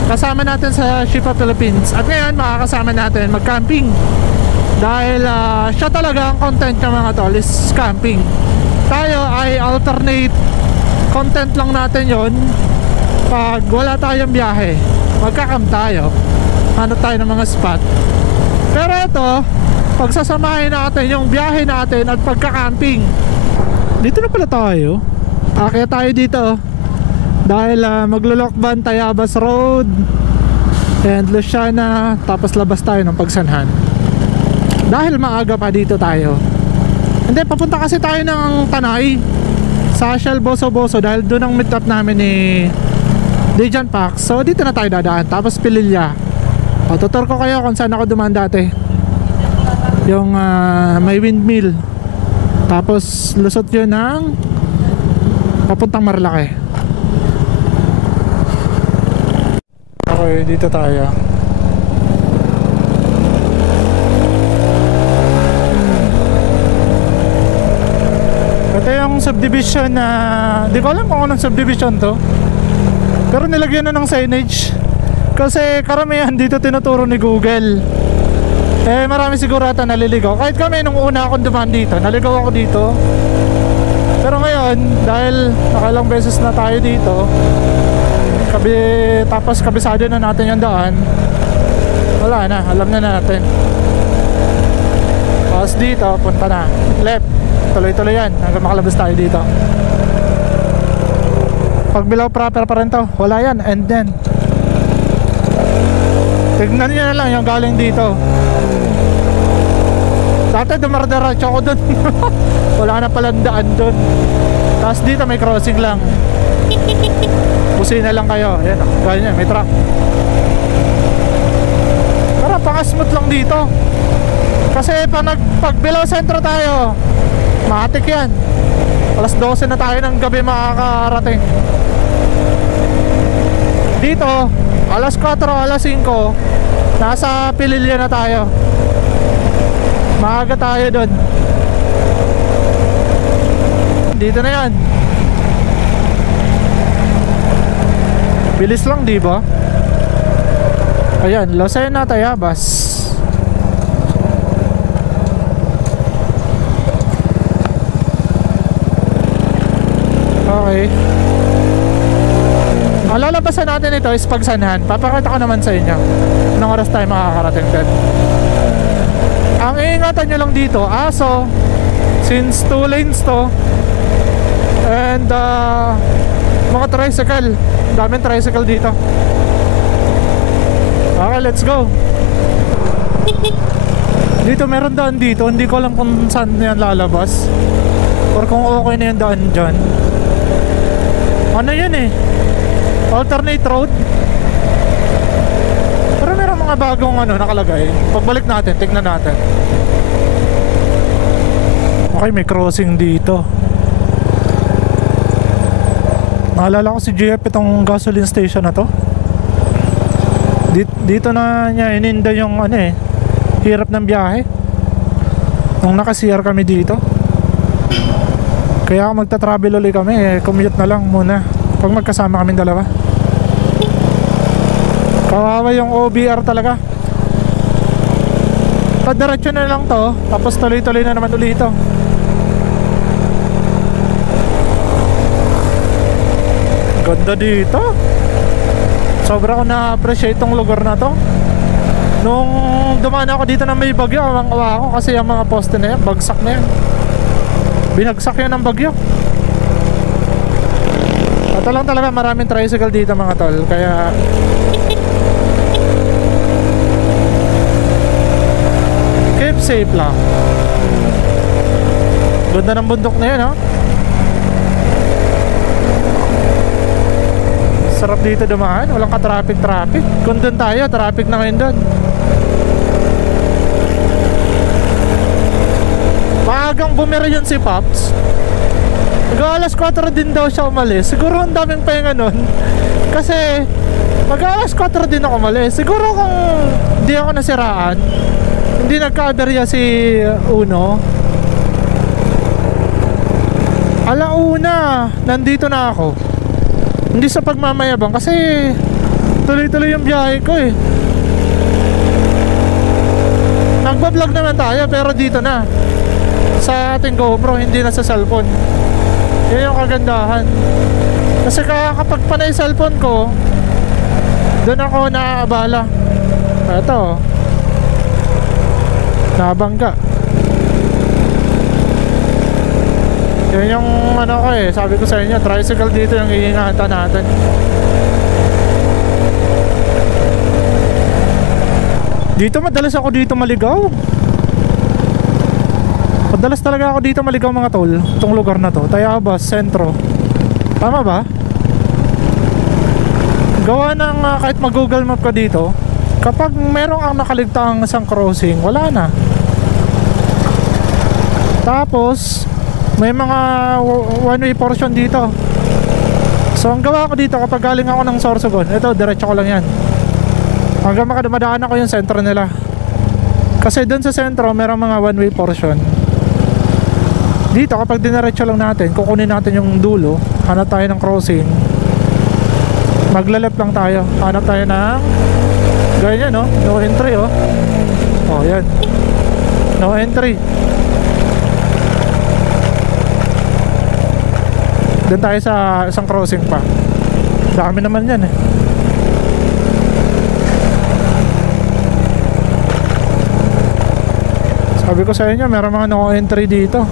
Kasama natin sa Shipa Philippines. At ngayon makakasama natin mag-camping. Dahil siya talaga ang content ng mga tol is camping. Tayo ay alternate content lang natin yon. Pag wala tayong biyahe, magka-camp tayo. Hanap tayo ng mga spot. Pero ito, pagsasamahin natin yung biyahe natin at pagka-camping. Dito na pala tayo. Akit tayo dito. Dahil maglo-Lokban, Tayabas Road and Luciana. Tapos labas tayo ng Pagsanhan. Dahil maaga pa dito tayo. Hindi, papunta kasi tayo ng Tanay sa Shell Boso. Dahil doon ang meet up namin ni Dejan Pax. So dito na tayo dadaan. Tapos Pililya. O, tutor ko kayo kung saan ako dumaan dati. Yung may windmill. Tapos lusot yun ng papuntang Marilake. Okay, dito tayo. Ito yung subdivision na di ko alam kung anong subdivision to, pero nilagyan na ng signage. Kasi karamihan dito tinuturo ni Google. Eh marami siguro ata naliligaw. Kahit kami nung una akong dumaan dito, naligaw ako dito. Pero ngayon, dahil nakailang beses na tayo dito, tapos kabisado na natin yung daan, wala na, alam na natin. Tapos dito, punta na left, tuloy-tuloy yan hanggang makalabas tayo dito. Pagbilao proper pa rin to, wala yan, and then tignan nyo na lang yung galing dito. Dati dumardaracho ako dun. Wala na palang daan dun. Tapos dito may crossing lang. Busina lang kayo. Ayan, ganyan, may truck. Tara, pakasmooth lang dito. Kasi pag below sentro tayo, matik yan. Alas 12 na tayo ng gabi makakarating. Dito alas 4, alas 5 nasa Pililya na tayo. Maaga tayo doon. Dito na yan. Bilis lang, di ba? Ayan, Lucena, Tayabas. Okay. Ang lalabasan natin ito is Pagsanhan. Papakita ko naman sa inyo anong oras tayo makakarating din. Ang iingatan nyo lang dito, aso, since 2 lanes to, and mga tricycle, daming tricycle dito. Okay, let's go. Dito meron daan dito, hindi ko alam kung saan yan lalabas or kung okay na yung daan dyan. Ano yun eh, alternate road. Pero meron mga bagong ano nakalagay. Pagbalik natin, tignan natin. Okay, may crossing dito. Naalala ko si GF itong gasoline station na to. Dito na niya ininda yung ano eh, hirap ng biyahe nung naka-CR kami dito. Kaya magta-travel ulit kami eh, commute na lang muna pag magkasama kaming dalawa. Kawawa yung OBR talaga. Padiretso na lang to, tapos tuloy-tuloy na naman ulit ito. Ganda dito. Sobra ko na-appreciate tong lugar na to. Nung dumaan ako dito na may bagyo, awang-awa ako kasi yung mga poste na yan, bagsak na yan. Binagsak yan ng bagyo. Ito lang talaga, maraming tricycle dito mga tol. Kaya keep safe lang. Ganda ng bundok na yan, oh. Sarap dito dumaan, walang ka-traffic. Kung doon tayo, traffic na ngayon doon. Maagang bumira yun si Pops. Mag-alas 4 din daw siya umalis. Siguro ang daming pahinga nun. Kasi mag-alas 4 din ako umalis. Siguro kung di ako nasiraan, hindi nagka-aberya si Uno, alauna nandito na ako. Hindi sa pagmamayabang kasi tuloy-tuloy yung biyahe ko eh. Nagbablog naman tayo pero dito na sa ating GoPro, hindi na sa cellphone. Yun yung kagandahan. Kasi kapag panay cellphone ko, doon ako naaabala. Ito, nabangga. Yun yung ano ko eh, sabi ko sa inyo, tricycle dito yung iingatan natin. Dito madalas ako dito maligaw. Madalas talaga ako dito maligaw mga tol. Itong lugar na to, Tayabas, Sentro. Tama ba? Gawa ng kahit mag-google map ka dito, kapag merong ang nakaligtaang isang crossing, wala na. Tapos may mga one-way portion dito. So ang gawa ko dito kapag galing ako ng Sorsogon, ito diretso ko lang yan hanggang makadumadaan ako yung sentro nila. Kasi dun sa sentro merong mga one-way portion. Dito kapag diniretso lang natin, kukunin natin yung dulo, hanap tayo ng crossing, maglalep lang tayo, hanap tayo ng ganyan, no? No entry, oh. Oh yan, no entry. Doon tayo sa isang crossing pa. Dami naman yan eh. Sabi ko sa inyo, meron mga no entry dito.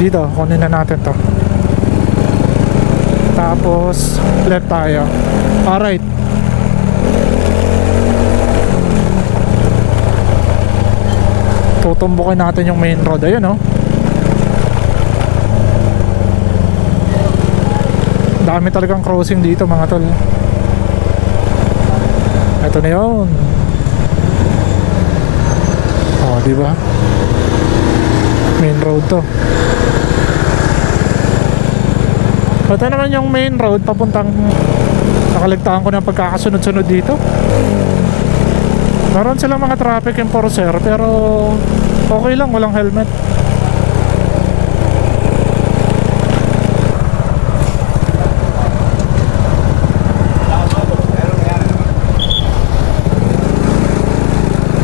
Dito, kunin na natin to. Tapos left tayo. Alright. Tutumbukin natin yung main road. Ayun, oh. Dami talagang crossing dito mga tol. Ito na yun. Oh, diba? Main road to. Ito naman yung main road papuntang, nakaligtaan ko ng pagkakasunod-sunod dito. Meron silang mga traffic enforcer pero okay lang, walang helmet.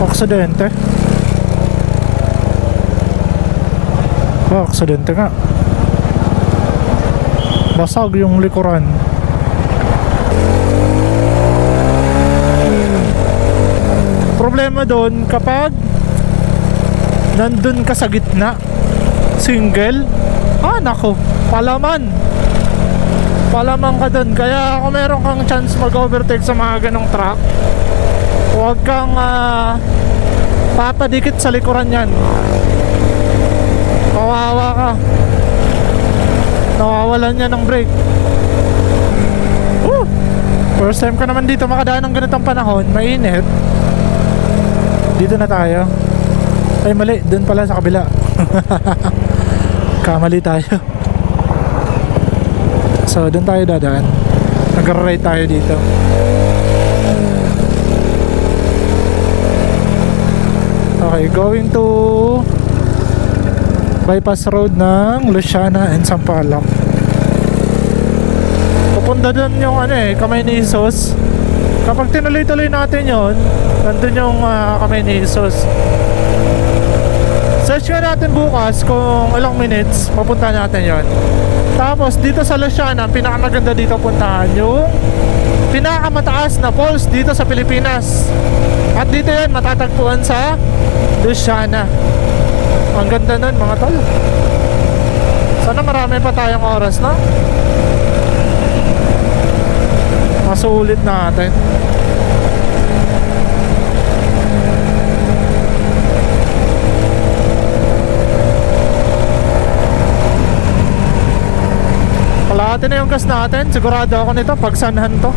Aksidente. Aksidente nga. Basag yung likuran. Problema doon kapag nandun ka sa gitna, single, nako, palaman ka doon. Kaya kung meron kang chance mag-overtake sa mga ganong truck, huwag kang papadikit sa likuran yan. Kawawa ka, nawawalan yan ng brake. First time ka naman dito makadaan ng ganitong panahon, mainit. Dito na tayo. Ay mali, dun pala sa kabila. Kamali tayo. So dun tayo dadaan. Nag-ride tayo dito. Okay, going to bypass road ng Luciana and Sampaloc. Pupunta dun yung Kamay ni Jesus. Kapag tinuloy-tuloy natin yon, nandun yung Kamay ni Jesus. Search nga natin bukas kung ilang minutes mapunta natin yon. Tapos dito sa Luciana, ang pinakamaganda dito puntahan yung pinakamataas na falls dito sa Pilipinas. At dito yan matatagpuan sa Luciana. Ang ganda nun mga tol. Sana marami pa tayong oras, no? Masulit natin. Kalahati na yung gas natin. Sigurado ako nito pagsanhan to.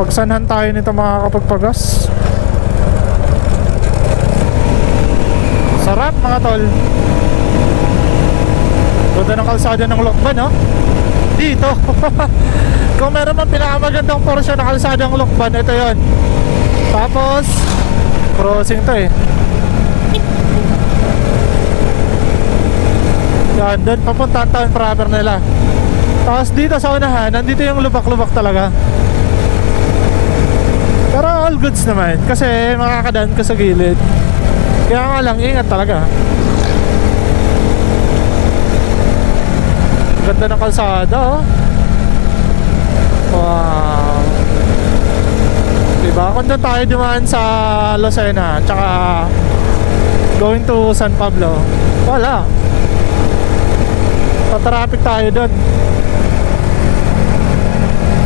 Pagsanhan tayo nito makakapagpagas. Sarap mga tol. Ganda ng kalsada ng Lokban, no? Dito. Kung meron man pinakamagandang portion ng kalsada ng Lokban, ito yon. Tapos crossing to yan, doon papunta ang town proper nila. Tapos dito sa unahan, nandito yung lubak-lubak talaga. Pero all goods naman, kasi makakadaan ka sa gilid. Kaya nga lang, ingat talaga. Ganda ng kalsada, oh. Wow. Diba? Kung doon tayo dumaan sa Lucena, tsaka going to San Pablo, wala. Patraffic tayo doon.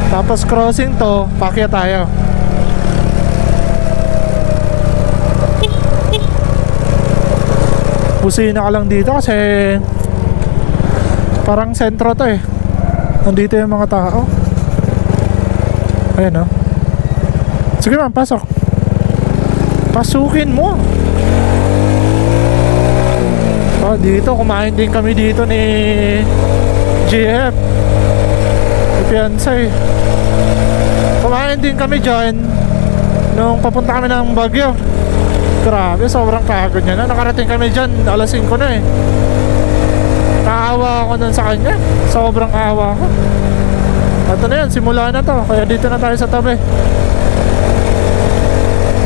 Tapos crossing to, pakya tayo. Busina ka lang dito kasi parang sentro to nandito yung mga tao. Ayan, sige ma'am, pasok. Pasukin mo. Dito, kumain din kami dito ni GF, ni fiancé. Kumain din kami dyan nung papunta kami ng Baguio. Grabe, sobrang pagod niya na. Nakarating kami dyan, alas 5 na Naawa ako nun sa kanya. Sobrang awa ko. Ito na yan, simula na to. Kaya dito na tayo sa tabi.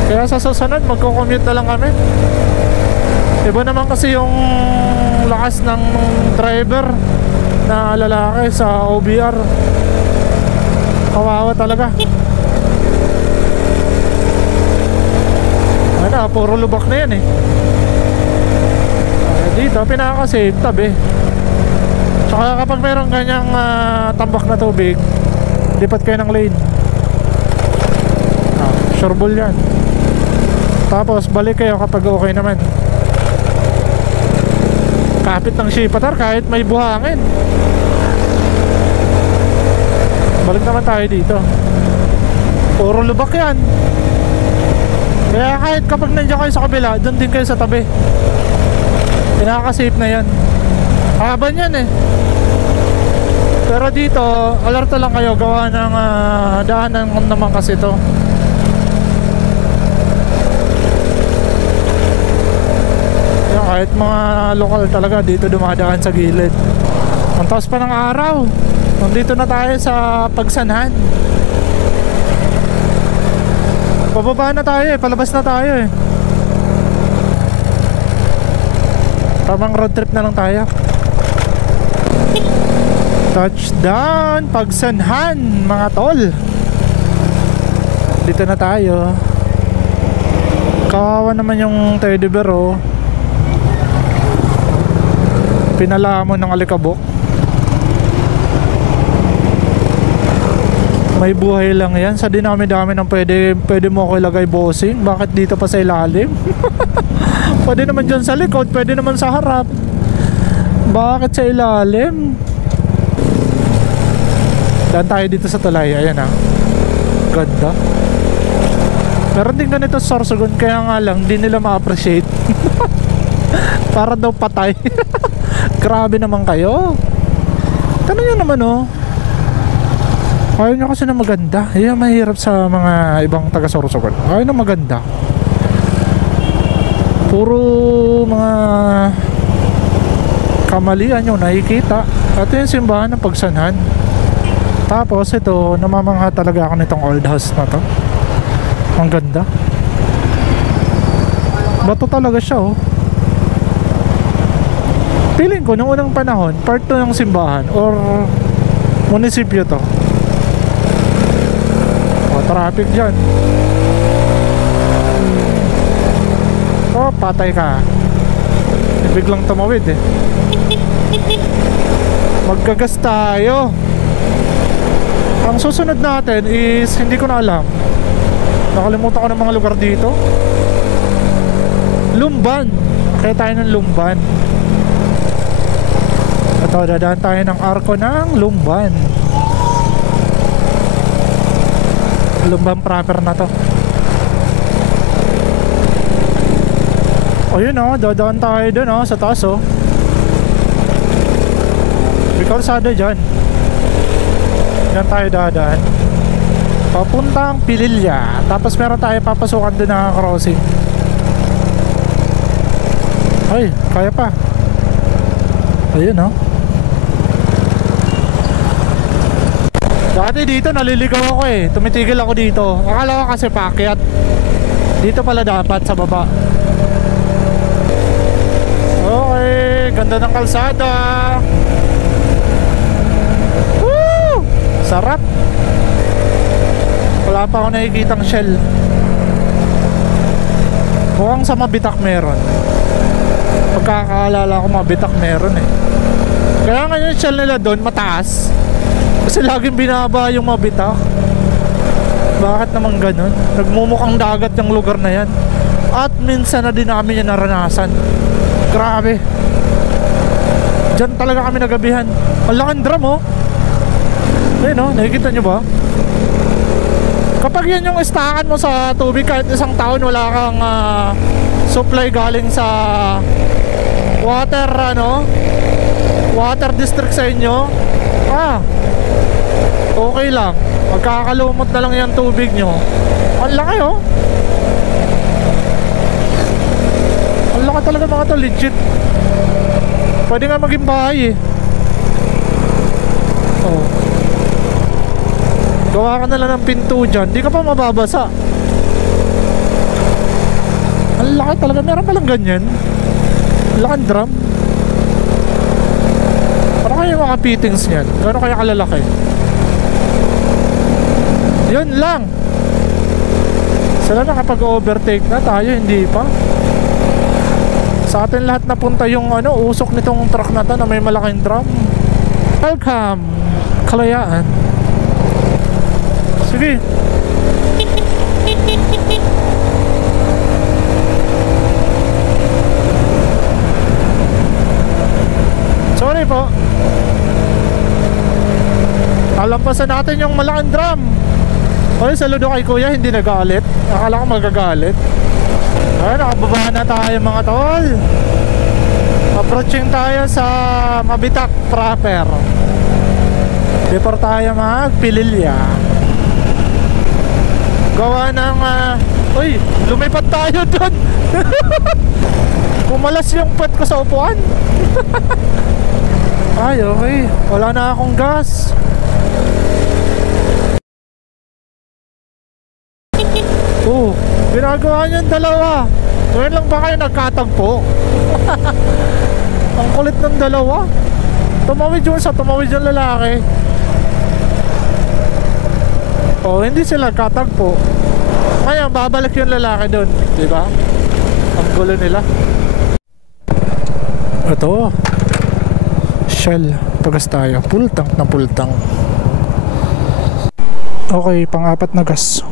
Kaya sa susunod, magko-commute na lang kami. Iba naman kasi yung lakas ng driver na lalaki sa OBR. Kawawa talaga. Puro lubak na yan dito, pinaka-safe tabi. Tsaka kapag mayroong ganyang tambak na tubig, lipat kayo ng lane. Sureball yan. Tapos balik kayo kapag okay naman. Kapit ng shipatar kahit may buhangin. Balik naman tayo dito. Puro lubak yan. Kaya kahit kapag nandiyan kayo sa kabila, doon din kayo sa tabi. Pinaka-safe na yan. Haban yan Pero dito, alerto lang kayo. Gawa ng daanan naman kasi ito. Kahit mga lokal talaga dito dumadaan sa gilid. Ang taas pa ng araw. Nandito na tayo sa Pagsanhan. Pababa na tayo palabas na tayo Tamang road trip na lang tayo. Touchdown Pagsanhan mga tol. Dito na tayo. Kawawa naman yung teddy bear oh. Pinalamon ng alikabok. May buhay lang yan. Sa dinami-dami ng pwede mo ako ilagay bossing. Bakit dito pa sa ilalim? Pwede naman dyan sa likod, pwede naman sa harap. Bakit sa ilalim? Daan tayo dito sa tulay. Ayan ah. Ganda. Meron din ganito sa Sorsogon, kaya nga lang di nila ma-appreciate. Para daw patay. Grabe naman kayo. Tanong nyo naman oh. Ayaw nyo kasi na maganda. Yan mahirap sa mga ibang taga Sorsogon. Ayaw na maganda. Puro mga kamalian yung nakikita. Ito yung simbahan ng Pagsanhan. Tapos ito, namamangha talaga ako nitong old house na to. Ang ganda. Bato talaga siya oh. Feeling ko nung unang panahon, part 2 ng simbahan or munisipyo to. O, traffic dyan. O, patay ka. Biglang tumawid eh. Maggagas tayo. Ang susunod natin is, hindi ko na alam. Nakalimutan ko ng mga lugar dito. Lumban. Kaya tayo ng Lumban. Ito, dadaan tayo ng arko ng Lumban. Lumban proper na to. O yun o, dadaan tayo dun o, sa taas o. May kalsada dyan. Dyan tayo dadaan. Papuntang Pililya. Tapos meron tayo papasukan dun na crossing. Ay, kaya pa. Ayun o. Dati dito naliligaw ako eh. Tumitigil ako dito. Akala ko kasi paakyat. Dito pala dapat sa baba. Okay, ganda ng kalsada. Woo! Sarap. Wala pa ako nakikitang shell. Mukhang sa Mabitak meron. Pagkakaalala ko Mabitak meron eh. Kaya nga yung shell nila doon mataas. Kasi laging binaba yung Mabitak. Bakit naman ganun? Nagmumukhang dagat yung lugar na yan. At minsan na din namin yan naranasan. Grabe. Diyan talaga kami nagabihan. Ang laking drum oh. Ayun oh, nakikita nyo ba? Kapag yan yung istakan mo sa tubig, kahit isang taon wala kang supply galing sa water water district sa inyo, okay lang, magkakalumot na lang yung tubig nyo. Ang laki oh. Ang laki talaga mga to, legit. Pwede nga maging bahay eh. Oh, gawa ka na lang ng pinto dyan, di ka pa mababasa. Ang laki talaga, meron palang ganyan. Ang laking drum. Ano kaya yung mga fittings nyan? Gano'n kaya kalalaki? Yun lang. Sila nakapag-overtake na, tayo hindi pa. Sa atin lahat napunta yung usok nitong truck na to na may malaking drum. Welcome, Kalayaan. Sige. Sorry po. Alampasan natin yung malaking drum. Oy, saludo kay kuya, hindi nagalit. Akala ko magagalit. Ay, nakababa na tayo mga tol. Approaching tayo sa Mabitak proper. Before tayo magpililya. Gawa ng uy, lumipad tayo dun. Pumalas yung pet ko sa upuan. Ay, okay. Wala na akong gas. Ginagawa niyong dalawa. Ngayon lang ba kayo nagkatagpo? Ang kulit ng dalawa. tumawid yung lalaki. Oh, hindi sila katagpo. Ngayon, babalik yung lalaki doon, di ba? Ang gulo nila. Ito, Shell, pagas tayo. Full tank na full tank. Okay, pang-apat na gas.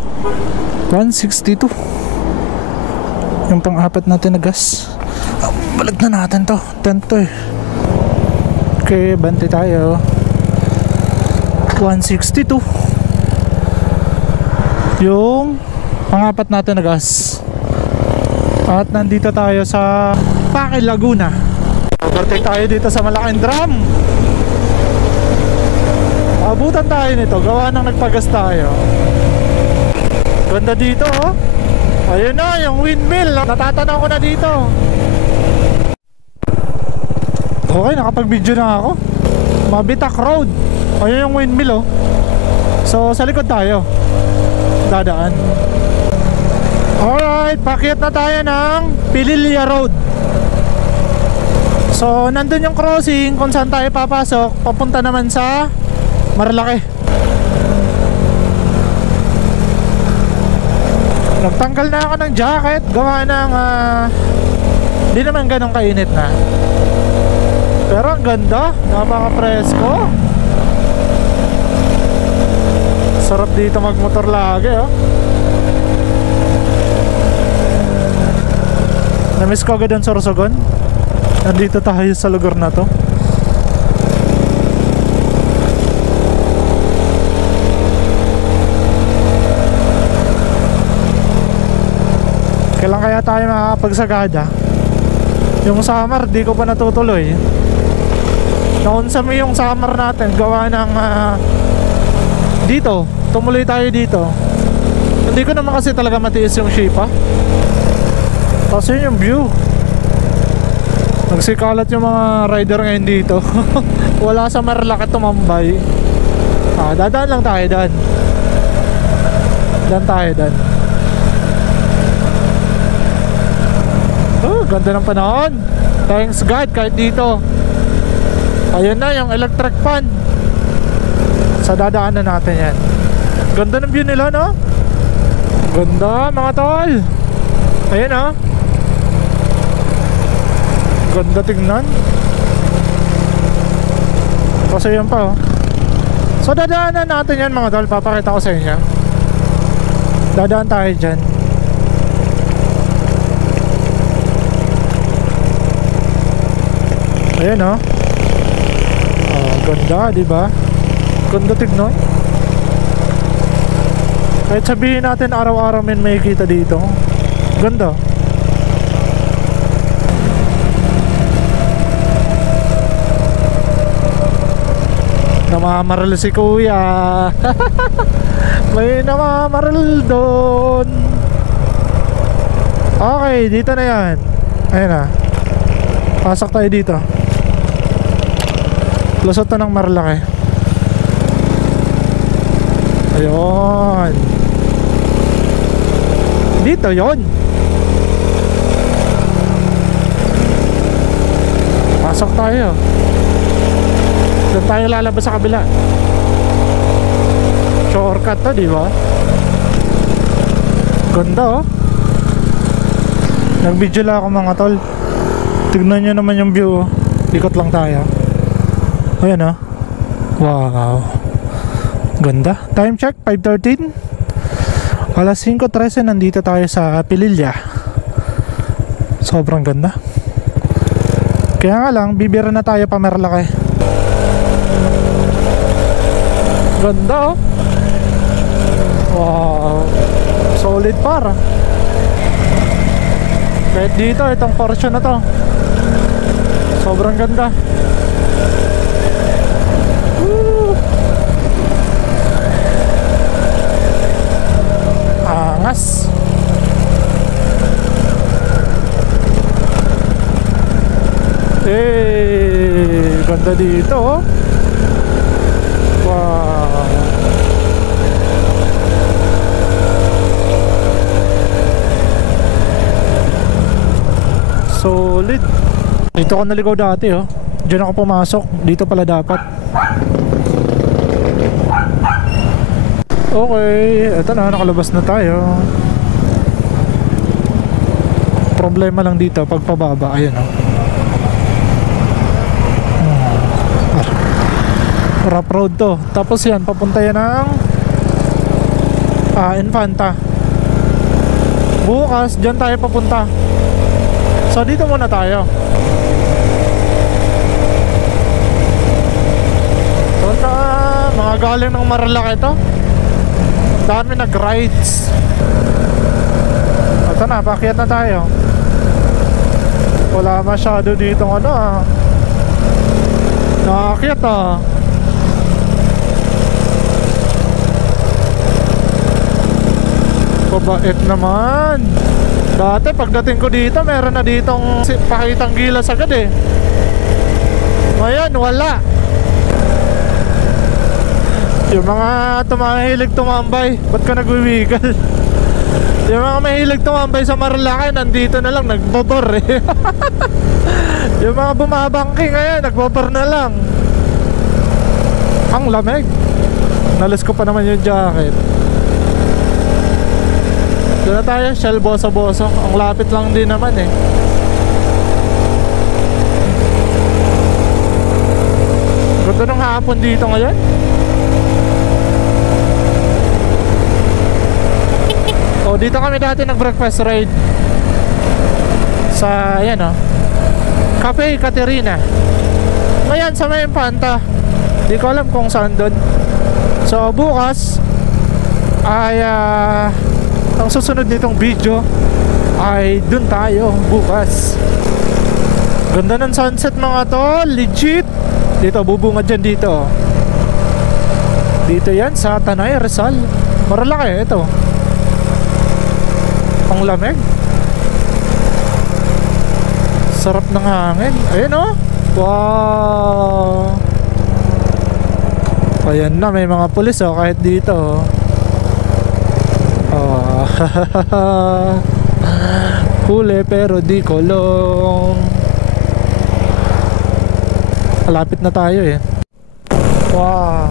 162. Yung pang-apat natin na gas. Balik na natin to. 10 to eh. Okay, bante tayo. 162. Yung pang-apat natin na gas. At nandito tayo sa Paque, Laguna. Overtake tayo dito sa malaking drum. Abutan tayo nito, gawa ng nagpagas tayo. Ganda dito oh. Ayun na, yung windmill. Natatanaw ko na dito. Okay, nakapag-video na ako. Mabitak Road. Ayun yung windmill oh. So, sa likod tayo dadaan. Alright, pakyat na tayo ng Pililla Road. So, nandun yung crossing kung saan tayo papasok. Papunta naman sa Marilaki. Nagtanggal na ako ng jacket. Gawa ng di naman ganun kainit na. Pero ang ganda. Napaka-presko. Sarap dito magmotor lagi oh. Namiss ko agad ang Sorsogon. Nandito tayo sa lugar na to. Kailan kaya tayo makakapagsagada? Yung summer, di ko pa natutuloy. Naunsa mo yung summer natin, gawa ng dito, tumuloy tayo dito. Hindi ko naman kasi talaga matiis yung Shipa. Kasi yung view. Nagsikalat yung mga rider ngayon dito. Wala sa Marilaki tumambay. Dadaan lang tayo dan. Dan tayo dan. Oh, ganda ng panahon. Thanks God kahit dito. Ayun na yung electric fan. Sa dadaanan natin yan. Ganda ng view nila no? Ganda mga tol. Ayun oh. Ganda tingnan. Kasi yan pa oh. So dadaanan natin yan mga tol. Papakita ko sa inyo. Dadaan tayo dyan. Ayan oh. Ganda diba? Ganda tignan. Kahit sabihin natin araw-araw may kita dito. Ganda. Namamaral si kuya. May namamaral doon. Okay, dito na yan. Ayan na. Pasok tayo dito. Lusot na ng Marilaki. Ayun. Dito yon. Pasok tayo. Doon tayo lalabas sa kabila. Shortcut to, di ba? Ganda oh. Nag-video lang ako mga tol. Tignan nyo naman yung view oh. Ikot lang tayo. Ayan oh. Wow. Ganda. Time check 5:13. Alas 5:13 nandito tayo sa Pililla. Sobrang ganda. Kaya nga lang bibira na tayo pa Marilaki. Ganda oh. Wow. Solid para. Kahit dito itong portion na to sobrang ganda. Angas. Ganda dito oh. Wow. Solid. Dito ako naligaw dati oh. Diyan ako pumasok. Dito pala dapat. Okay, eto na, nakalabas na tayo. Problema lang dito pag pababa. Ayun o. Rough road to. Tapos yan, papunta yan ng Infanta. Bukas, dyan tayo papunta. So dito muna tayo. So na, mga galing ng Marilaki to. Dami nag-rides. Ito na, pakyat na tayo. Wala masyado dito nakakyat Pabait naman. Dati pagdating ko dito, meron na ditong pakitang gilas agad eh. Ngayon, wala. Yung mga tumahilig tumambay, ba't ka nagwiwiggle? Yung mga mahilig tumambay sa Marilaki, nandito na lang, nagbobor eh. Yung mga bumabangking ngayon, nagbobor na lang. Ang lamig. Nalis ko pa naman yung jacket. Doon na tayo, Shell Boso-Boso. Ang lapit lang din naman eh. Ganda ng hapon dito ngayon. O, dito kami dati nag-breakfast ride sa, yan Cafe Caterina. Ngayon sa may Infanta. Di ko alam kung saan doon. So bukas ay ang susunod nitong video ay dun tayo bukas. Ganda ng sunset mga tol, legit. Dito, bubunga dyan dito. Dito yan sa Tanay, Rizal. Marilaki, ito. Ang lamig. Sarap ng hangin. Ayun o. Wow. Ayan na, may mga pulis kahit dito huli pero di kulong. Malapit na tayo eh. Wow,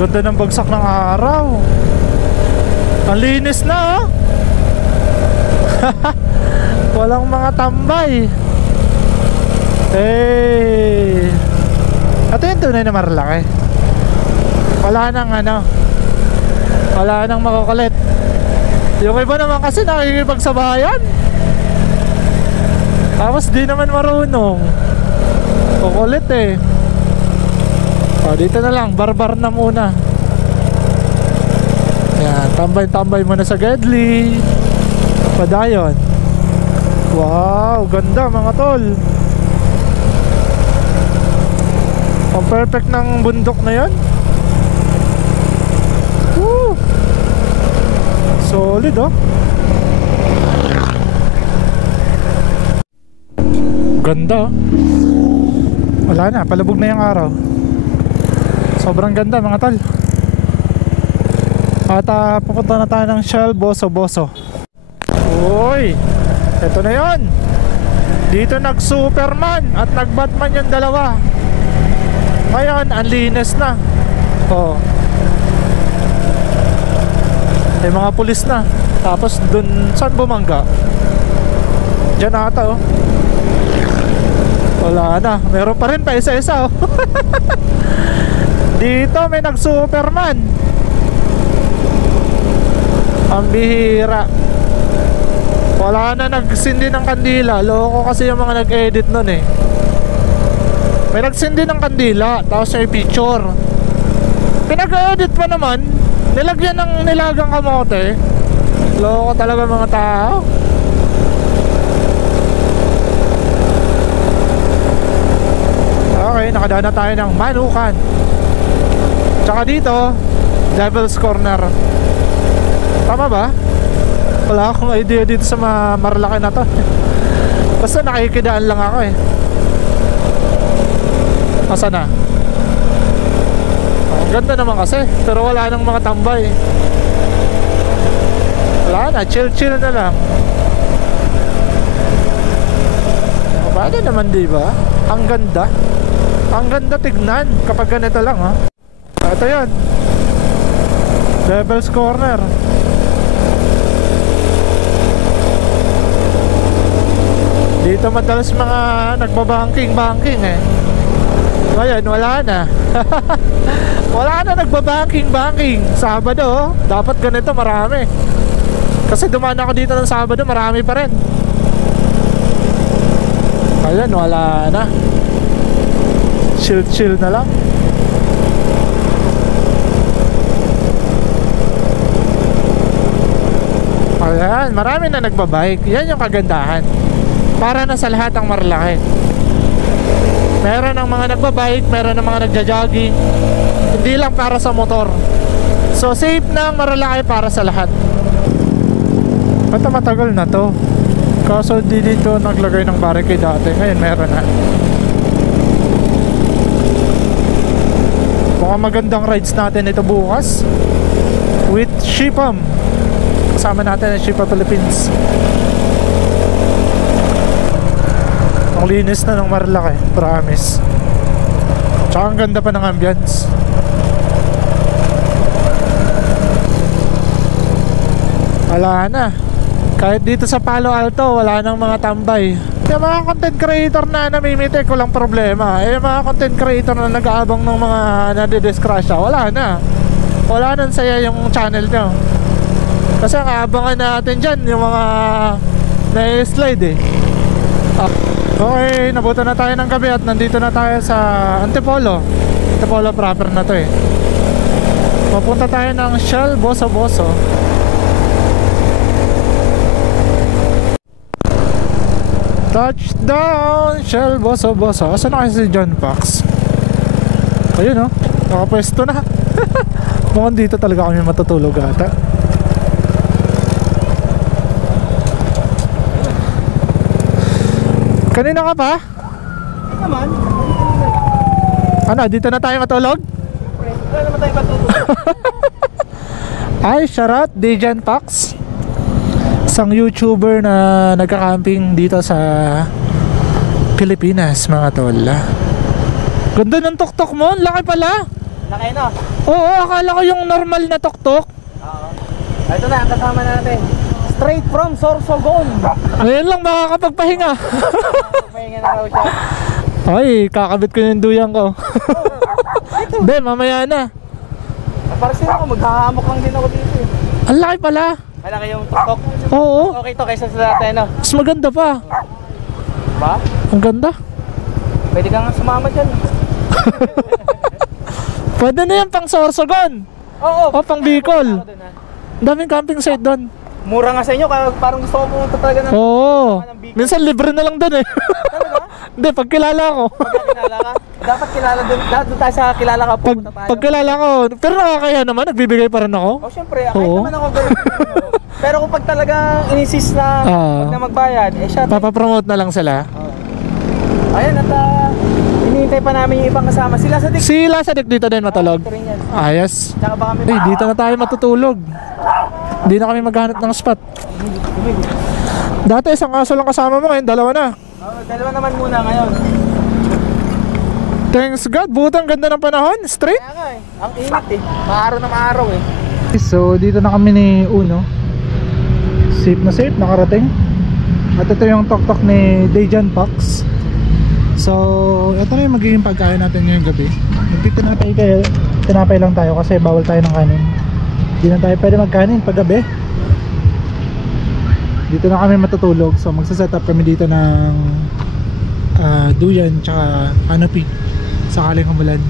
ganda ng bagsak ng araw. Ang linis na walang mga tambay. Ito yung tunay na Marilaki. Wala nang makukulit. Yung iba naman kasi nakikipagsabayan, tapos di naman marunong. Kukulit eh. Dito na lang, barbar na muna. Yan, tambay-tambay muna sa Gedli. Padayon. Wow, ganda mga tol. Ang perfect ng bundok na yan. Woo! Solid Ganda Wala na, palabog na yung araw. Sobrang ganda mga tol. At pupunta na tayo ng Shell Boso-Boso. Uy, eto na yon. Dito nag-Superman at nag-Batman yung dalawa. Ngayon, ang linis na. May mga pulis na. Tapos dun, saan bumangga? Diyan ata wala na, meron pa rin pa isa-isa Dito may nag-Superman. Ang bihira. Wala na nagsindi ng kandila. Loko kasi yung mga nag-edit nun eh. May nagsindi ng kandila, tapos may picture. Pinag-edit pa naman, nilagyan ng nilagang kamote. Loko talaga mga tao. Okay, nakadaan na tayo ng Manukan. Tsaka dito, Devil's Corner. Tama ba? Wala akong idea dito sa Marilaki na to. Basta nakikidaan lang ako eh. Asa na? Ang ganda naman kasi, pero wala nang mga tambay. Wala na, chill na lang. Bagay naman diba? Ang ganda. Ang ganda tignan kapag ganito lang ha. Ito yan, Devil's Corner. Dito madalas mga nagbabanking eh. Ngayon wala na. Wala na nagbabanking. Sabado dapat ganito marami. Kasi dumaan ako dito ng Sabado, marami pa rin. Ayan, wala na. Chill na lang. Ayan, marami na nagbabike. Yan yung kagandahan. Para na sa lahat ang Marilaki. Meron ng mga nagbabike, meron ng mga nagja-jogging. Hindi lang para sa motor. So safe na ang Marilaki para sa lahat. At matagal na to. Kaso di dito naglagay ng barricade dati. Ngayon meron na. Mukhang magandang rides natin ito bukas with Shipam. Kasama natin ang Shipa Philippines. Ang linis na ng Marilaki, promise. Tsaka ang ganda pa ng ambience. Wala na. Kahit dito sa Palo Alto, wala nang mga tambay. Yung mga content creator na namimitik, walang problema. Yung mga content creator na nag-aabang ng mga nadidiskrasya, wala na. Wala nang saya yung channel nyo. Kasi ang aabangan natin dyan, yung mga na-slide eh. Okay, nabuto na tayo ng gabi at nandito na tayo sa Antipolo. Antipolo proper na to eh. Papunta tayo ng Shell Boso Boso. Touchdown Shell Boso Boso. Asan na kasi si John Pax? Ayun oh, nakapwesto na. Mukhang dito talaga kami matutulog ata. Kanina ka pa? Naman. Ano, dito na tayo matulog? Wala naman tayo matutulog. Ay, shoutout Dejan Pax, isang YouTuber na nagka-camping dito sa Pilipinas, mga tol. Ganda ng tuktok mo, laki pala. Laki no? Oo, akala ko yung normal na tuktok. Oo. Ito na, ang kasama natin. Straight from Sorsogon. Ngayon lang makakapagpahinga. Pahinga na raw siya. Ay, kakabit ko yung duyang ko. Hindi, mamaya na. Para sila ako, maghahamok lang din ako dito eh. Ang laki pala. Malaki yung tuktok. Oo, Okay to kaysa sa dati no? mas maganda pa. Ba? Ang ganda. Pwede kang sumama dyan. Pwede na yan pang Sorsogon. Oo. O pang Bicol. Ako dun, ha? Daming camping site doon. Mura nga sa inyo, kaya parang gusto ko pumunta talaga ng... Oo. ng Bicol. Minsan libre na lang doon eh. Talaga? Hindi, pag kilala ko. Pagka kilala ka? Dapat kilala dun. Lahat dun tayo sa kilala ka, pumunta tayo. Pag kilala ko. Pero nakakaya naman, nagbibigay pa rin ako. Oh, syempre, kahit Oo. naman ako ganun. Pero kung pag talagang in-insist na wag na magbayad, eh siya. Papapromote na lang sila. Ayan, at hinihintay pa namin yung ibang kasama. Sila sa dik. Sila sa dito din matulog. Ito rin yan. Ayos. Tsaka baka may Eh, dito na tayo matutulog. Hindi na kami maghanap ng spot. Dati isang aso lang kasama mo, ngayon dalawa na. Dalawa naman muna ngayon. Thanks God, butang ganda ng panahon. Straight. Kaya nga eh, ang init eh. Maaraw na maaraw eh. So dito na kami ni Uno. Safe na safe, nakarating. At ito yung tok-tok ni Dejan Pax. So ito na yung magiging pagkain natin ngayong gabi. Nagtitinapay kayo, tinapay lang tayo kasi bawal tayo ng kanin. Hindi na tayo pwede magkanin pag gabi. Dito na kami matutulog. So magsaset up kami dito ng duyan tsaka canopy sakaling umulan.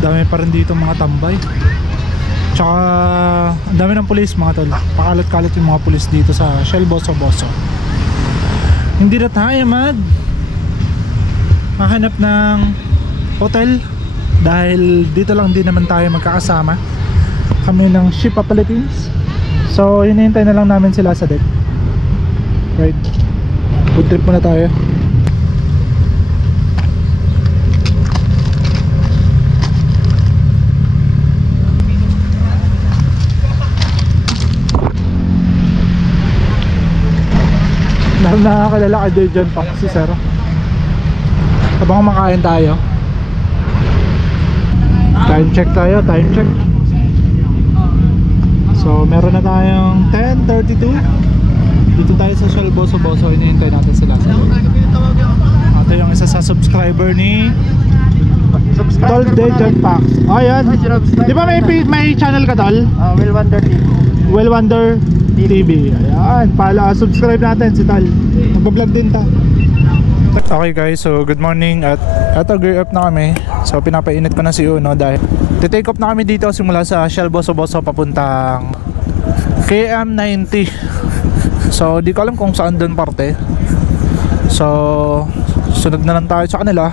Dami pa rin dito mga tambay. Tsaka ang dami ng pulis mga tol. Pakalat-kalat yung mga pulis dito sa Shell Boso Boso. Hindi na tayo mahanap ng hotel dahil dito lang din naman tayo magkakasama. Kami ng Shipa Philippines. So hinihintay na lang namin sila sa deck. Right. Food trip muna tayo. Nakakilala ka dyan pa si Sir. Habang kumakain tayo, time check tayo, time check. So meron na tayong 10:32. Dito tayo sa Shell Boso-Boso, hinihintay natin sila. Ito yung isa sa subscriber ni Tol Dejan Pax. Oh yan. Di ba may channel ka, Tol? Will Wonder TV. Will Wonder TV. Ayan, subscribe natin si Tol. Nag-vlog din ta. Okay guys, so good morning at eto gear up na kami. So pinapainit ko na si Uno dahil take off na kami dito simula sa Shell Boso-Boso papuntang KM90. So di ko alam kung saan doon parte. So sunod na lang tayo sa kanila.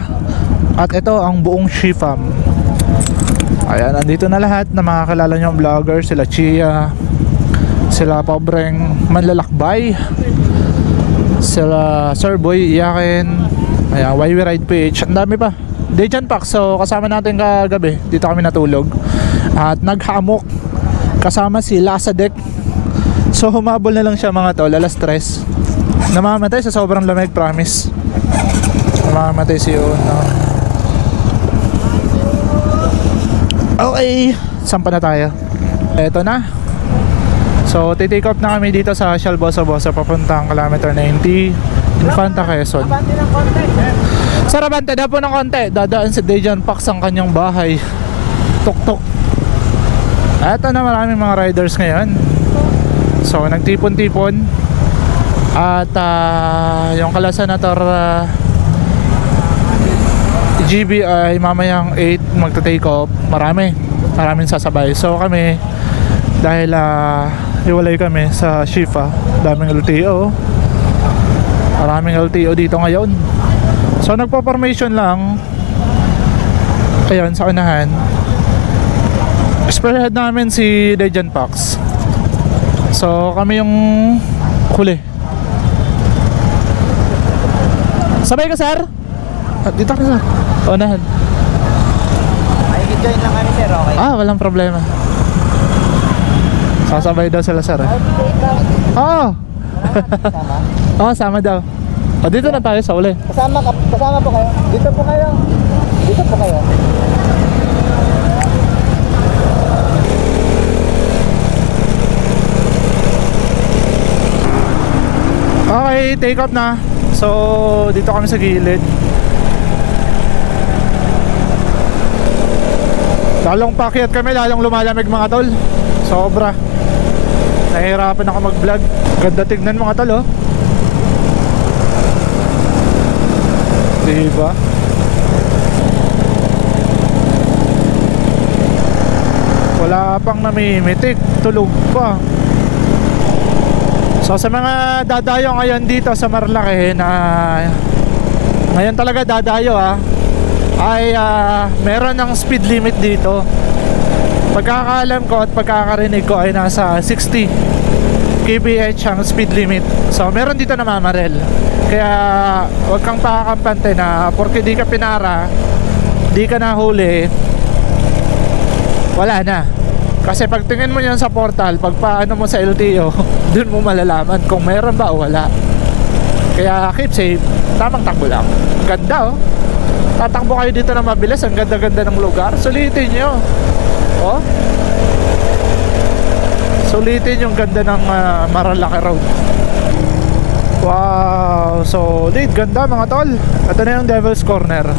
At ito ang buong Shifam. Ayan, nandito na lahat na makakilala nyo ang vlogger. Sila Chia, sila Pobreng Manlalakbay, sila Sir Boy Iyakin, ayan, Why We Ride PH. Ang dami pa. Dejan Pax, so kasama natin kagabi. Dito kami natulog. At naghamok kasama si Lasadek. So humabol na lang siya mga tol, alas 3. Namamatay sa sobrang lamig, promise. Namamatay si Uno. Okay, saan pa na tayo? Eto na. So take off na kami dito sa Shell Boso-Boso papuntang kilometer 90 Infanta Quezon. Sarabante na po ng konti. Dadaan si Dejan Pax ang kanyang bahay. Tuk-tuk. Eto na, maraming mga riders ngayon. So nagtipon-tipon. At yung Kalasenator GB ay mamayang 8 magta-take off. Maraming sasabay. So kami, dahil hiwalay kami sa Shifa, daming LTO. Maraming LTO dito ngayon. So nagpo-formation lang. Ayan, sa unahan. Spearhead namin si Dejan Pax. So kami yung huli. Sabay ka, sir? Dito ka, sir. Unahan. Ay, join lang kami, sir. Okay. Walang problema. Sasabay daw sila, sir. Oo. Sama? Oo, sama daw. Dito na tayo sa uli. Kasama po kayo. Dito po kayo. Dito po kayo. Okay, take off na. So, dito kami sa gilid. Lalong pakyat kami, lalong lumalamig mga tol. Sobra. Nahihirapan ako mag-vlog. Ganda tignan mga tol, oh. Diba? Wala pang namimitik. Tulog pa. So sa mga dadayo ngayon dito sa Marlaque na ngayon talaga dadayo ay meron ng speed limit dito. Pagkakaalam ko at pagkakarinig ko ay nasa 60 kph ang speed limit. So meron dito na mamarel. Kaya huwag kang pakakampante na porque di ka pinara, di ka nahuli, wala na. Kasi pag tingin mo yan sa portal, pag paano mo sa LTO, dun mo malalaman kung meron ba o wala. Kaya keep safe, tamang takbo lang. Ganda, oh. Tatakbo kayo dito na mabilis, ang ganda-ganda ng lugar. Sulitin nyo. Oh. Sulitin yung ganda ng Maralaque Road. Wow, solid. Ganda mga tol. Ito na yung Devil's Corner.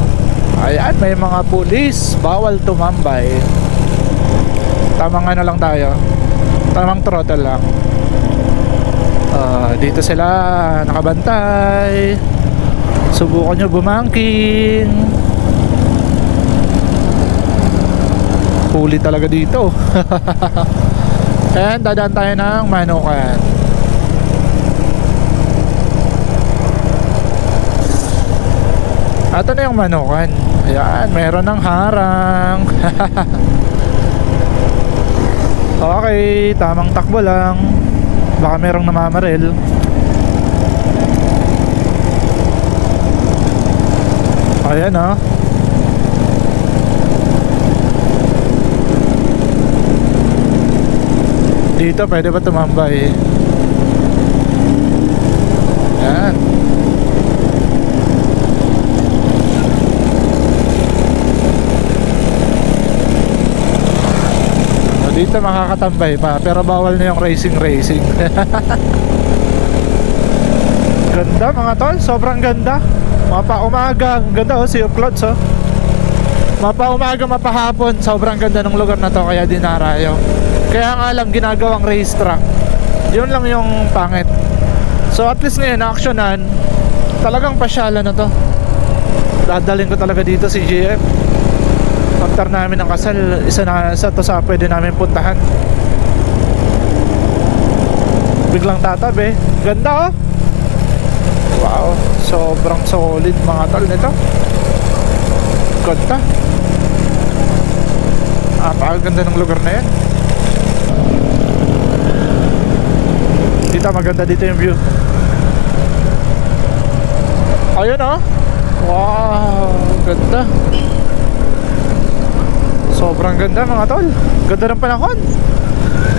Ayan, may mga pulis. Bawal tumambay. Tamang ano lang tayo, tamang throttle lang. Dito sila nakabantay. Subukan nyo bumangking. Huli talaga dito. And dadaan tayo ng Manukan. Ito na yung Manukan. Ayan, meron ng harang. Okay, tamang takbo lang. Baka merong namamaril. Ayan, oh. Dito pwede ba tumambay? Ayan. dito makakatambay pa, pero bawal na yung racing. Ganda mga tol, sobrang ganda. Mapa umaga, ang ganda oh, Sea of Clouds oh. Mapa umaga, mapahapon, sobrang ganda ng lugar na to, kaya dinarayo. Kaya nga lang ginagawang racetrack. Yun lang yung pangit. So at least ngayon, actionan, talagang pasyalan na to. Dadalhin ko talaga dito si GF. After namin ng kasal, isa to sa pwede namin puntahan. Biglang tatabi. Ganda oh. Wow, sobrang solid mga tol nito. Ganda. Napakaganda ng lugar na yan. Dito maganda dito yung view. Ayun oh. Wow, ganda. Sobrang ganda mga tol. Ganda ng panahon.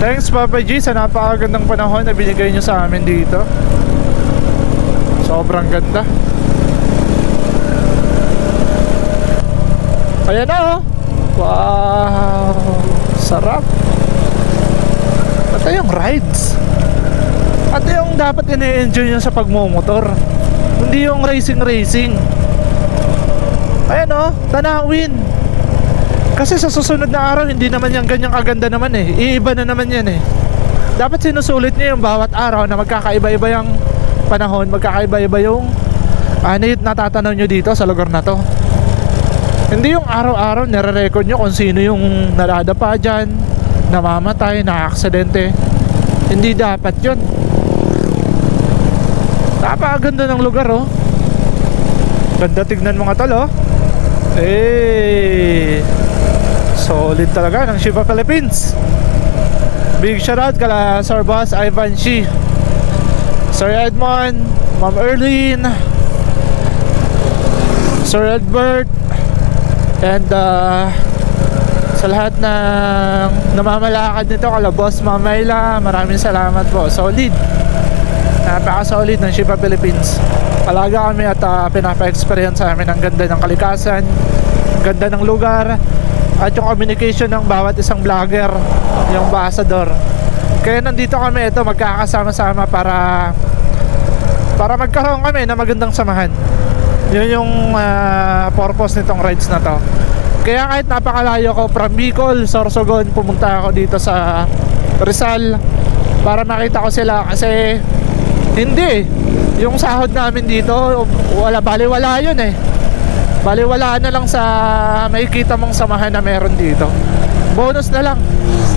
Thanks Papa G sa napakagandang panahon na binigay nyo sa amin dito. Sobrang ganda. Ayan na oh. Wow, sarap. Ito yung rides. Ito yung dapat ine-enjoy nyo sa pagmumotor. Hindi yung racing. Ayan oh, tanawin. Kasi sa susunod na araw hindi naman yung ganyang kaganda naman eh. Iiba na naman yan eh. Dapat sinusulit nyo yung bawat araw na magkakaiba-iba yung panahon, magkakaiba-iba yung natatanaw nyo dito sa lugar na to. Hindi yung araw-araw nare-record nyo kung sino yung naladapa dyan, namamatay, na-aksidente. Hindi dapat yun. Napakaganda ng lugar oh. Ganda tignan mga tol oh. Solid talaga ng Shiba Philippines. Big shoutout kala Sir Boss Ivan Shi, Sir Edmond, Ma'am Erlene, Sir Edbert, and sa lahat ng namamalakad nito kala Boss Mamayla, maraming salamat po. Solid, napaka-solid ng Shiba Philippines. Alaga kami at pinapa-experience sa amin ang ganda ng kalikasan, ang ganda ng lugar, at yung communication ng bawat isang vlogger, yung ambassador. Kaya nandito kami, ito magkakasama-sama para magkaroon kami na magandang samahan. Yun yung purpose nitong rides na to. Kaya kahit napakalayo ko from Bicol, Sorsogon, pumunta ako dito sa Rizal para makita ko sila. Kasi hindi, yung sahod namin dito baliwala yun eh. Baliwala na lang sa makikita mong samahan na meron dito. Bonus na lang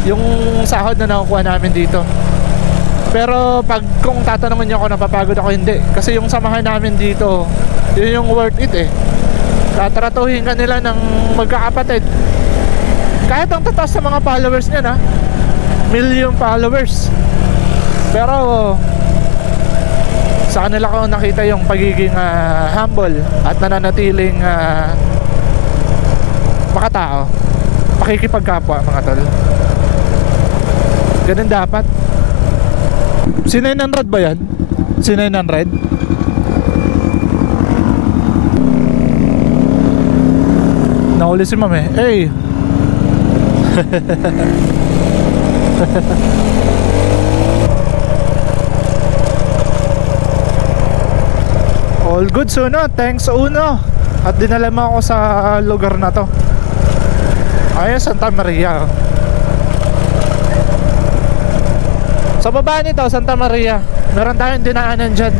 yung sahod na nakukuha namin dito. Pero kung tatanungin niyo ako, napapagod ako, hindi. Kasi yung samahan namin dito, yun yung worth it eh. Tatratuhin ka nila ng magkakapatid. Kahit ang tataas sa mga followers niya na million followers, pero sa kanila ko nakita yung pagiging humble at nananatiling makatao, makikipagkapwa mga tol. Ganun dapat. Si 900 ba yan? Si 900? Nahuli si ma'am eh. Hey! All good Uno, thanks Uno. At dinala mo ako sa lugar na to. Ayun, Santa Maria. Sa baba nito, Santa Maria, meron tayong dinaanan dyan,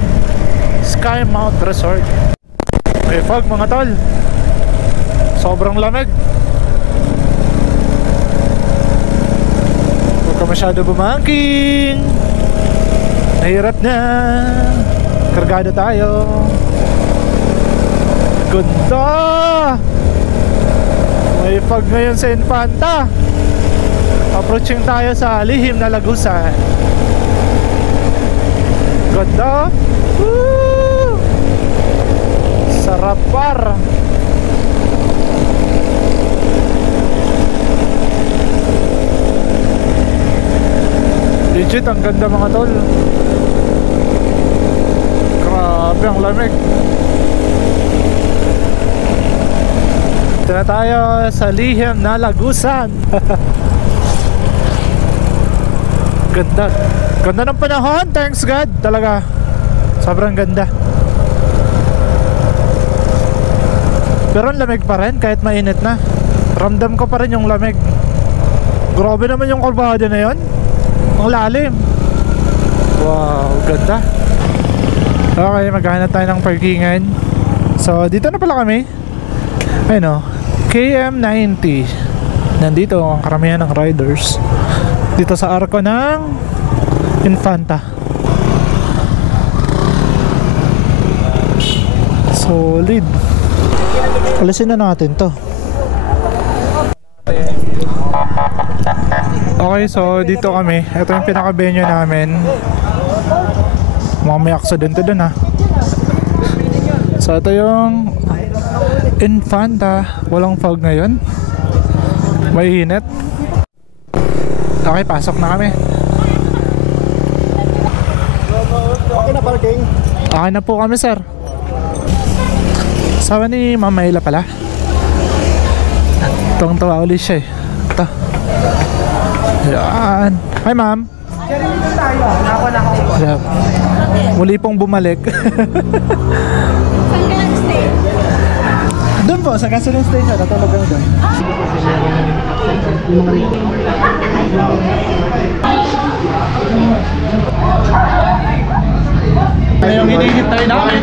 Sky Mount Resort. May fog mga tol. Sobrang lamig. Huwag ka masyado bumangking. Nahirap na. Kargado tayo. Ganda. May fog ngayon sa Infanta. Approaching tayo sa lihim na Lagusan. Ganda. Woo! Sarap par. Legit, ang ganda mga tol. Grabe ang lamig. Ito na tayo sa lihim na Lagusan. Ganda. Ganda ng panahon. Thanks God. Talaga. Sobrang ganda. Pero ang lamig pa rin kahit mainit na. Ramdam ko pa rin yung lamig. Grabe naman yung kurbada na yun. Ang lalim. Wow, ganda. Okay, maghanap tayo ng parkingan. So, dito na pala kami. Ayun o, KM90. Nandito ang karamihan ng riders. Dito sa arko ng Infanta. Solid. Alisin na natin to. Okay, so dito kami. Ito yung pinaka-venue namin. Mukhang may aksidente dun ha. So ito yung Infanta. Walang fog ngayon. Mainit. Okay, pasok na kami. Okay na parking? Okay na po kami, sir. Sawa ni Ma'am Mayla pala. Tuwang-tuwa ulit siya eh. Ito. Yan. Hi ma'am. Yep. Muli pong bumalik. Saan ka nag-stay? Doon po, sa gasoline station. Natulog kami doon. Ano yung hinihintay namin?